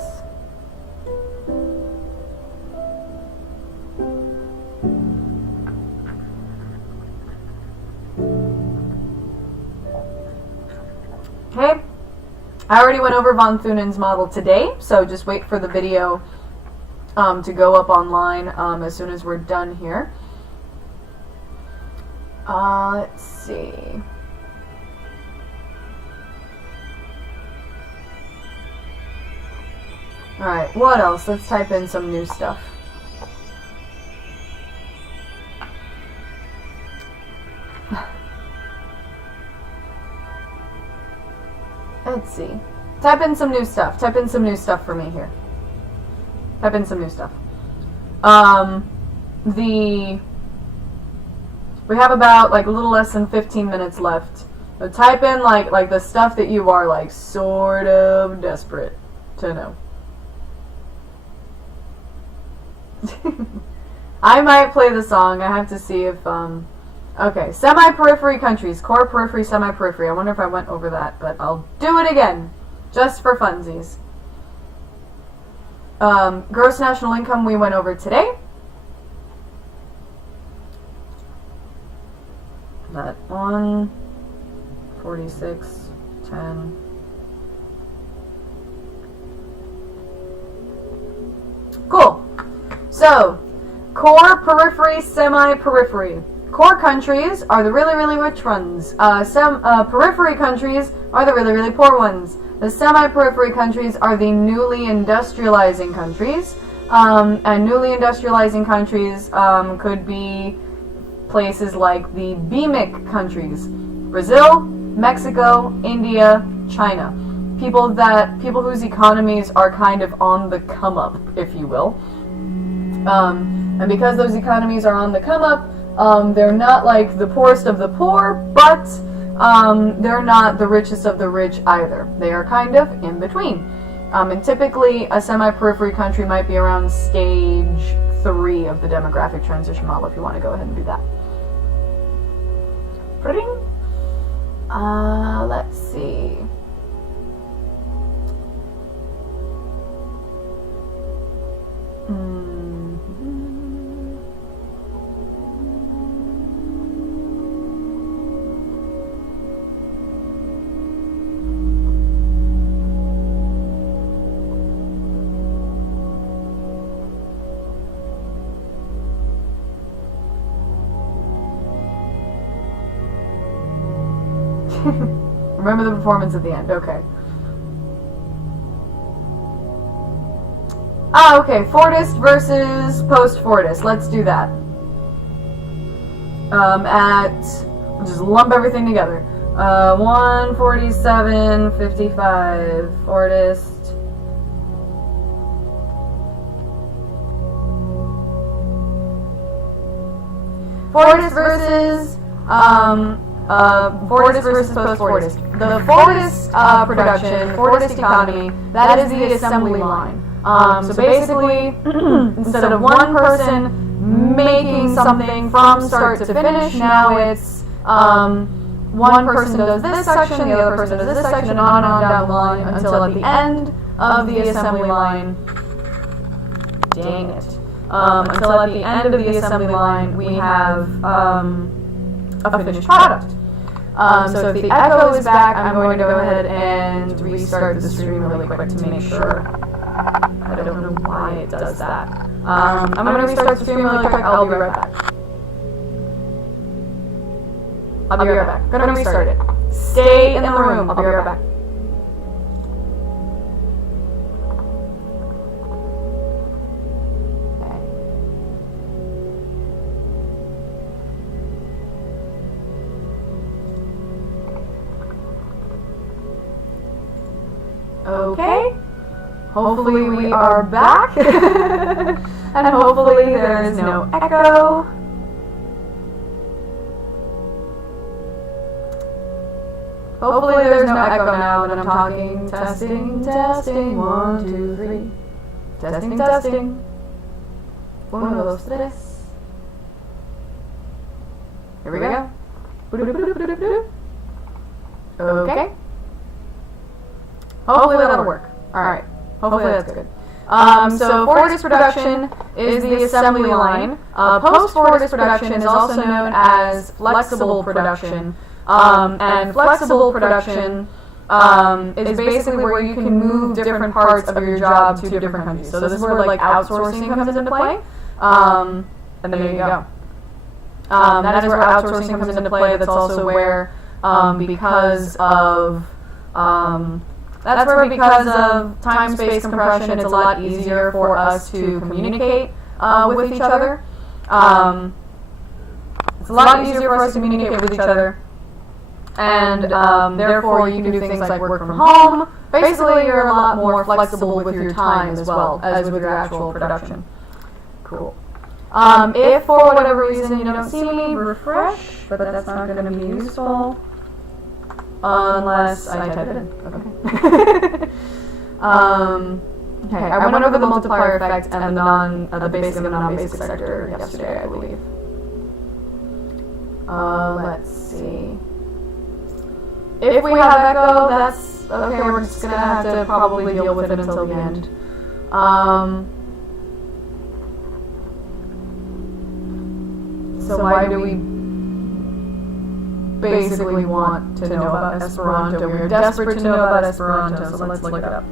Okay. I already went over von Thunen's model today, so just wait for the video to go up online as soon as we're done here. Let's see. Alright, what else? Let's type in some new stuff. Let's see. Type in some new stuff. Type in some new stuff for me here. Type in some new stuff. We have about like a little less than 15 minutes left. So type in like the stuff that you are like sort of desperate to know. I might play the song. I have to see if okay, semi-periphery countries, core, periphery, semi-periphery. I wonder if I went over that, but I'll do it again, just for funsies. Gross national income we went over today. That 146.10. Cool. So, core, periphery, semi-periphery. Core countries are the really, really rich ones. Periphery countries are the really, really poor ones. The semi-periphery countries are the newly industrializing countries. And newly industrializing countries could be places like the BMIC countries. Brazil, Mexico, India, China. People whose economies are kind of on the come up, if you will. And because those economies are on the come up, they're not like the poorest of the poor, but they're not the richest of the rich either. They are kind of in between. And typically, a semi-periphery country might be around stage 3 of the demographic transition model, if you want to go ahead and do that. Let's see. Remember the performance at the end, okay. Okay, Fordist versus Post-Fordist. Let's do that. We'll just lump everything together. 147.55, Fordist. Fordist versus, Fordist versus Post-Fordist. The Fordist production, Fordist economy, that is the assembly line. So basically, instead of one person making something from start to finish, now it's one person does this section, the other person does this section, and on down the line until at the end of the assembly line. Dang it. Until at the end of the assembly line, we have a finished product. So if the echo is back, I'm going to go ahead and restart the stream really quick to make sure. I don't know why it does that. I'm going to restart the stream really quick. I'll be right back. I'll be right back. I'm going to restart it. Stay in the room. I'll be right back. Okay. Hopefully we are back. And hopefully there is no echo. Hopefully there's no echo now that I'm talking. Testing, testing, 1, 2, 3. Testing, testing. 1, 2, 3. Here we go. Okay. Hopefully that'll work. Alright. Hopefully that's good. So Fordist production is the assembly line. Post-Fordist production is also known as flexible production. And flexible production is basically where you can move different parts of your job to different countries. So this is where like outsourcing comes into play. And there you go. That is where outsourcing comes into play. That's also where, because of time-space compression, it's a lot easier for us to communicate with each other. It's a lot easier for us to communicate with each other. And therefore, you can do things like work from home. Basically, you're a lot more flexible with your time as well as with your actual production. Cool. If for whatever reason you don't see me, refresh, but that's not going to be useful unless I type it in. Okay. Okay. I went over the multiplier effect and the basic and the non-basic sector yesterday, I believe. Let's see. If we have echo, that's okay. We're just gonna have to probably deal with it until the end. So why do we basically want to know about Esperanto? We're desperate to know about Esperanto, so let's look it up.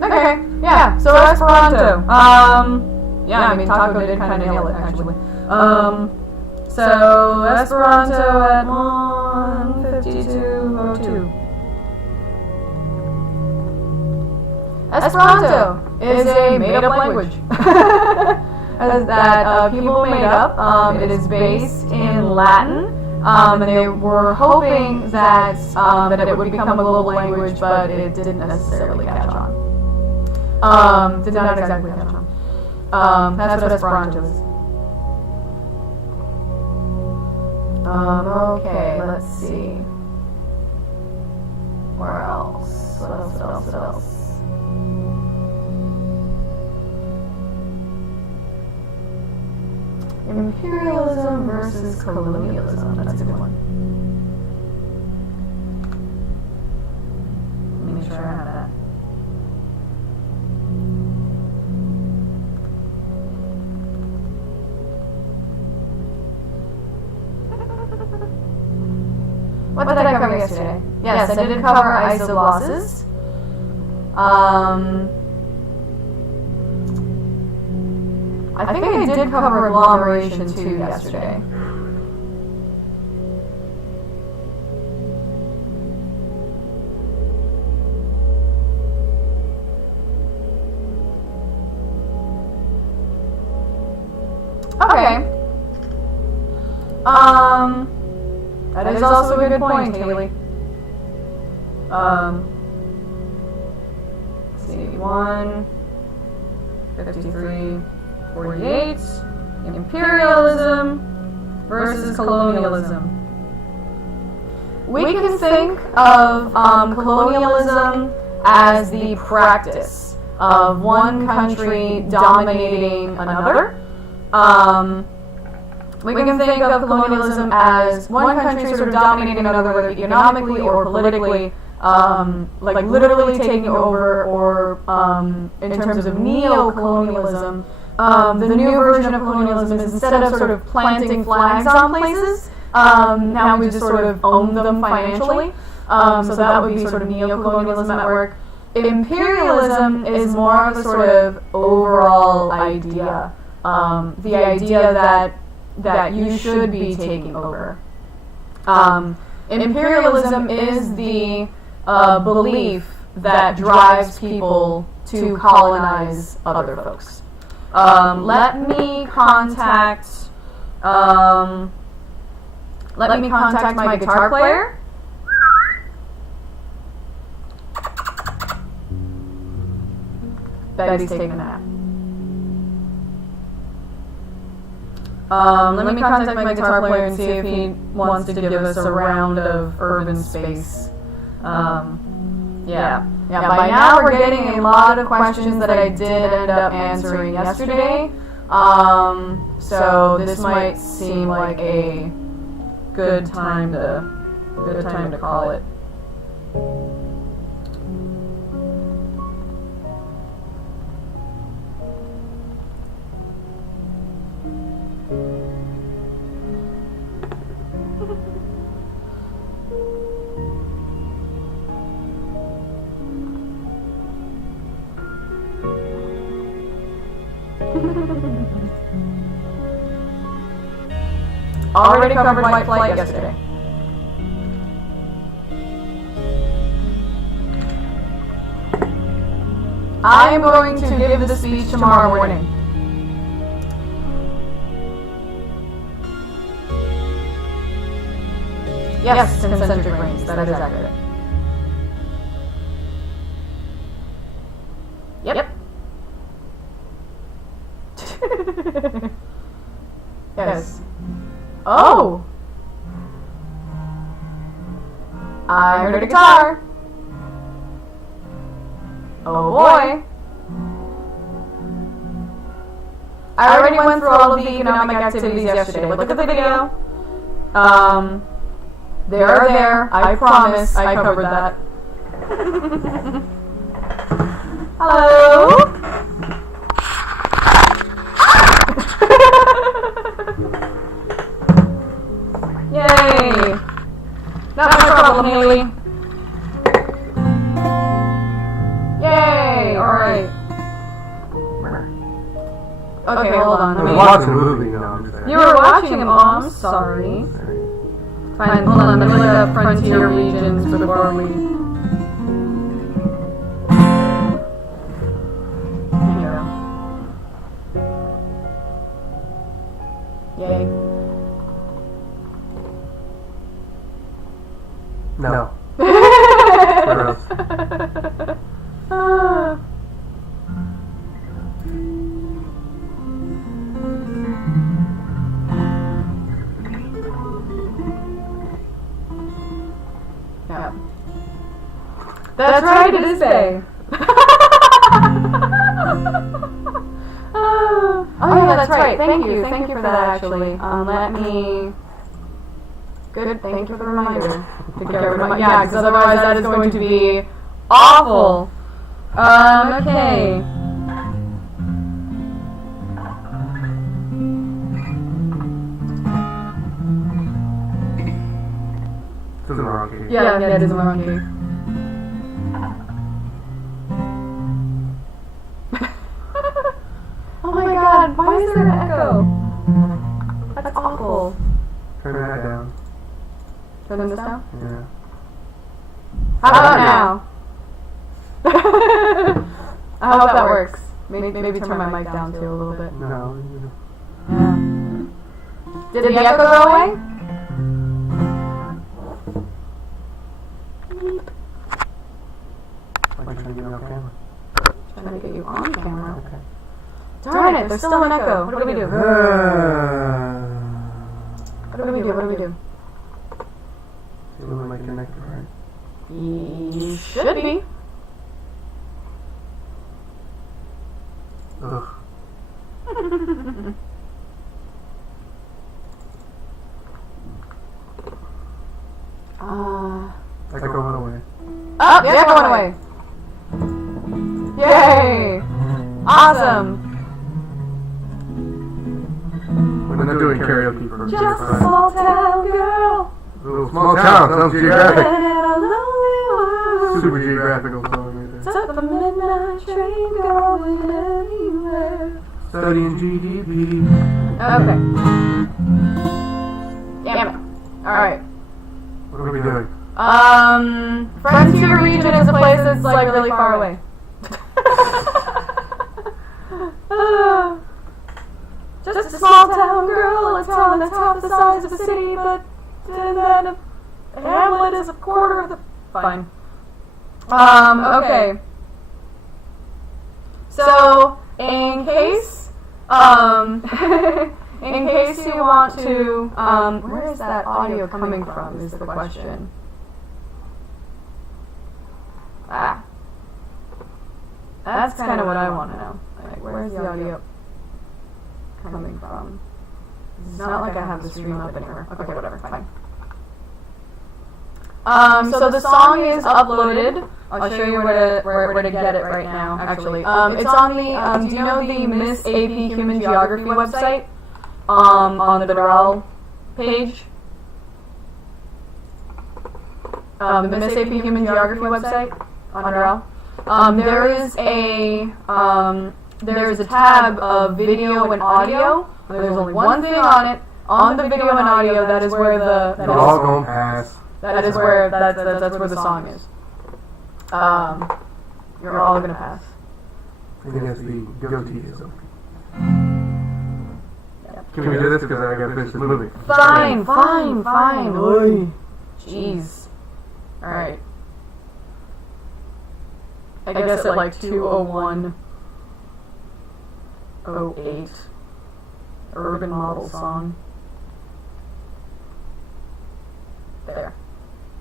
Okay, yeah, so Esperanto. Yeah, I mean, Taco did kind of nail it, actually. So Esperanto at 152.02. Esperanto is a made-up language that people made up. It is based in Latin. And they were hoping that it would become a global language, but it didn't necessarily catch on. Did not exactly catch on. That's what Esperanto is. Okay, let's see. Where else? What else? Imperialism versus colonialism. That's a good one. Let me make sure I have that. What did I cover yesterday? Yes, I did cover isoglosses. I think I did cover agglomeration too yesterday. Okay. That is also a good point, Haley. Let's see, 153. 48, imperialism versus colonialism. We can think of colonialism as the practice of one country dominating another. We can think of colonialism as one country sort of dominating another, whether economically or politically, like literally taking over, or in terms of neo-colonialism. The new version of colonialism is, instead of sort of planting flags on places, now we just sort of own them financially. So that would be sort of neo-colonialism at work. Imperialism is more of a sort of overall idea. The idea that you should be taking over. Imperialism is the belief that drives people to colonize other folks. Let me contact my guitar player. Betty's taking a nap. Let me contact my guitar player and see if he wants to give us a round of urban space. Yeah, by now we're getting a lot of questions that I did end up answering yesterday. So this might seem like a good time to call it. Already covered white flight yesterday. I am going to give the speech tomorrow morning. Yes, concentric rings, that is accurate. Yep. Yes. Oh! I heard a guitar. Oh boy. I already went through all of the economic activities yesterday. Look at the video. They are there. I promise I covered that. Hello? Yay! Not my problem, Haley. Yay! Alright. Okay, hold on. I was watching a movie, no, I'm just saying. You were watching them? Oh, I'm sorry. Fine, hold on. Let me look up frontier regions before we... Here you go. Yay. No. Gross. Yeah. That's right, it is Bay. Oh yeah, that's right. Thank you for that actually. Let me... Good, thank you for the reminder. Yeah, because otherwise that is going to be awful. Okay. This is the wrong key. Yeah, it is the wrong key. Oh my god, why is there an echo? That's awful. Turn that down. Turn this down? Yeah. How about now? I hope that works. Maybe turn my mic down too a little bit. No. Yeah. Did the echo go away? I'm trying to get me off camera. Trying to get you on camera. Okay. Darn it, there's still an echo. What do we do? What do we do? You look like connected, right? You should be. Ugh. That echo went away. Oh, the echo went away. Yay! Awesome. When they're doing karaoke for Just a small town girl. Little small town, sounds geographic. In a lonely world. Super geographical song right there. Took the midnight train going anywhere. Studying GDP. Okay. Damn it. Alright. What are we doing? Frontier region is a place that's like really far away. Just a small town girl, a town that's half the size of a city, but then a hamlet is a quarter of the... Fine. Okay. So, in case in case you want to, where is that audio coming from is the question. Ah. That's kind of what I want to know. Like, where's the audio coming from? It's not like I have the stream up anywhere. Okay, whatever, fine. So the song is uploaded. I'll show you where to get it right now, actually. It's on the, do you know the Miss AP Human Geography website? On the Doral page? The Miss AP Human Geography website on Doral. There is a tab of video and audio. There's only one thing on it. On the video and audio, that is where You're all gonna pass. That is where that's where the song is. You're all gonna pass. I think that's the goateeism. Can we do this because I gotta finish the movie? Fine. Oy. Jeez. All right. I guess at like 2:01:08. Urban model song. There.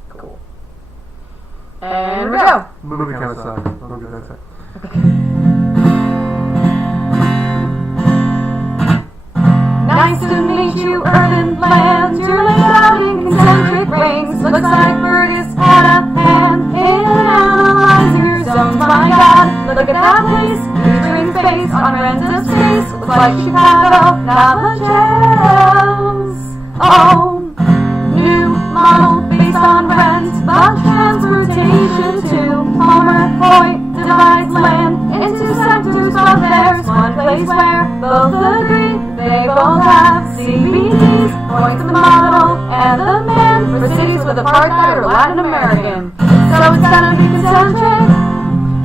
Cool. And we go. Movie kind of sucks. Don't get that set. Nice to meet you, urban lands. You're laid out in concentric rings. Looks like Fergus had a hand in analyzing your zones. My God, look at that place. Featuring space on her ends of space. Looks like Chicago, not the shells. Oh, new model based on rent, but transportation to Homer Point divides land into sectors, but there's one place where both agree they both have CBDs. Point to the model and the man for cities with apartheid or Latin American. So it's gonna be concentric,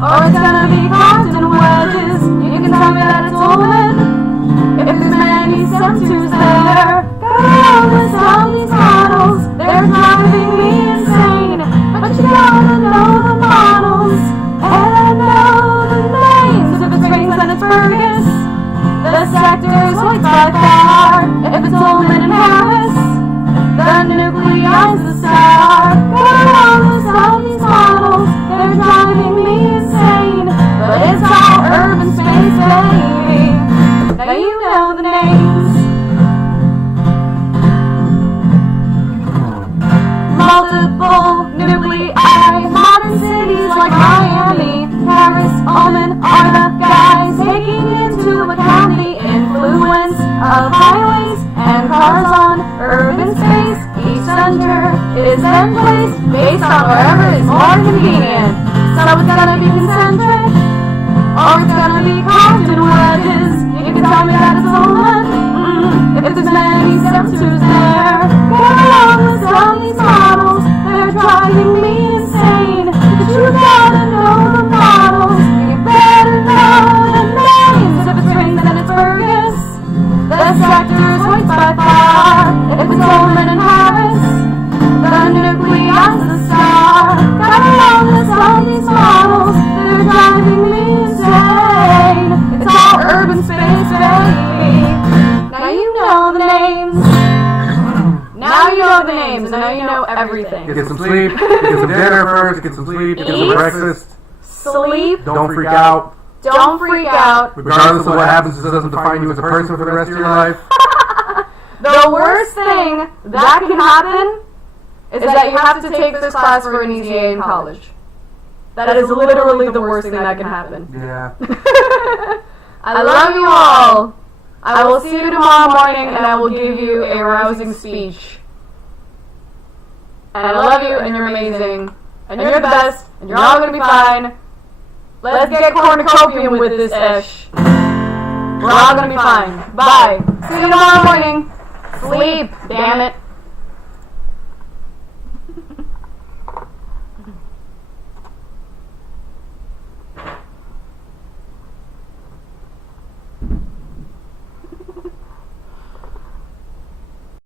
or it's gonna be carved in wedges. You can tell me that it's Olin. If there's many centers there, gotta tell these models, they're driving me insane. But you gotta know the models and know the names. If it's Rings and it's Fergus, the sectors like by far. If it's Olin and Harris, the nuclei's the star. Gotta tell these models, they're driving me insane. But it's all urban space, baby. Now you know the names. Multiple nuclei, modern cities like Miami, Paris, Ulm are the guys taking into account the influence of highways and cars on urban space. Each center is then placed based on wherever is more convenient. So it's gonna be concentric, or it's gonna be carved in wedges. You can tell me that it's Olin. If there's many centers there, gotta tell these models, they're driving me insane. But you gotta know the models, you better know the names. If it's Rings and it's Fergus, the sectors wait by far. If it's Olin and Harris, the nuclei's the star. Gotta tell these models, they're driving me insane. It's all urban space, baby. Now you know the names. Now you know the names. Now you know everything. Get some sleep. Get some dinner first. Get some sleep. Get some breakfast. Sleep. Don't freak out. Don't freak out. Regardless of what happens, it doesn't define you as a person for the rest of your life. The worst thing that can happen is that you have to take this class for an ETA in college. That is literally the worst thing that can happen. Yeah. I love you all. I will see you tomorrow morning, and I will give you a rousing speech. And I love you, and you're amazing, and you're the best, and you're all gonna be fine. Let's get cornucopium with this ish. We're all gonna be fine. Bye. See you tomorrow morning. Sleep, damn it.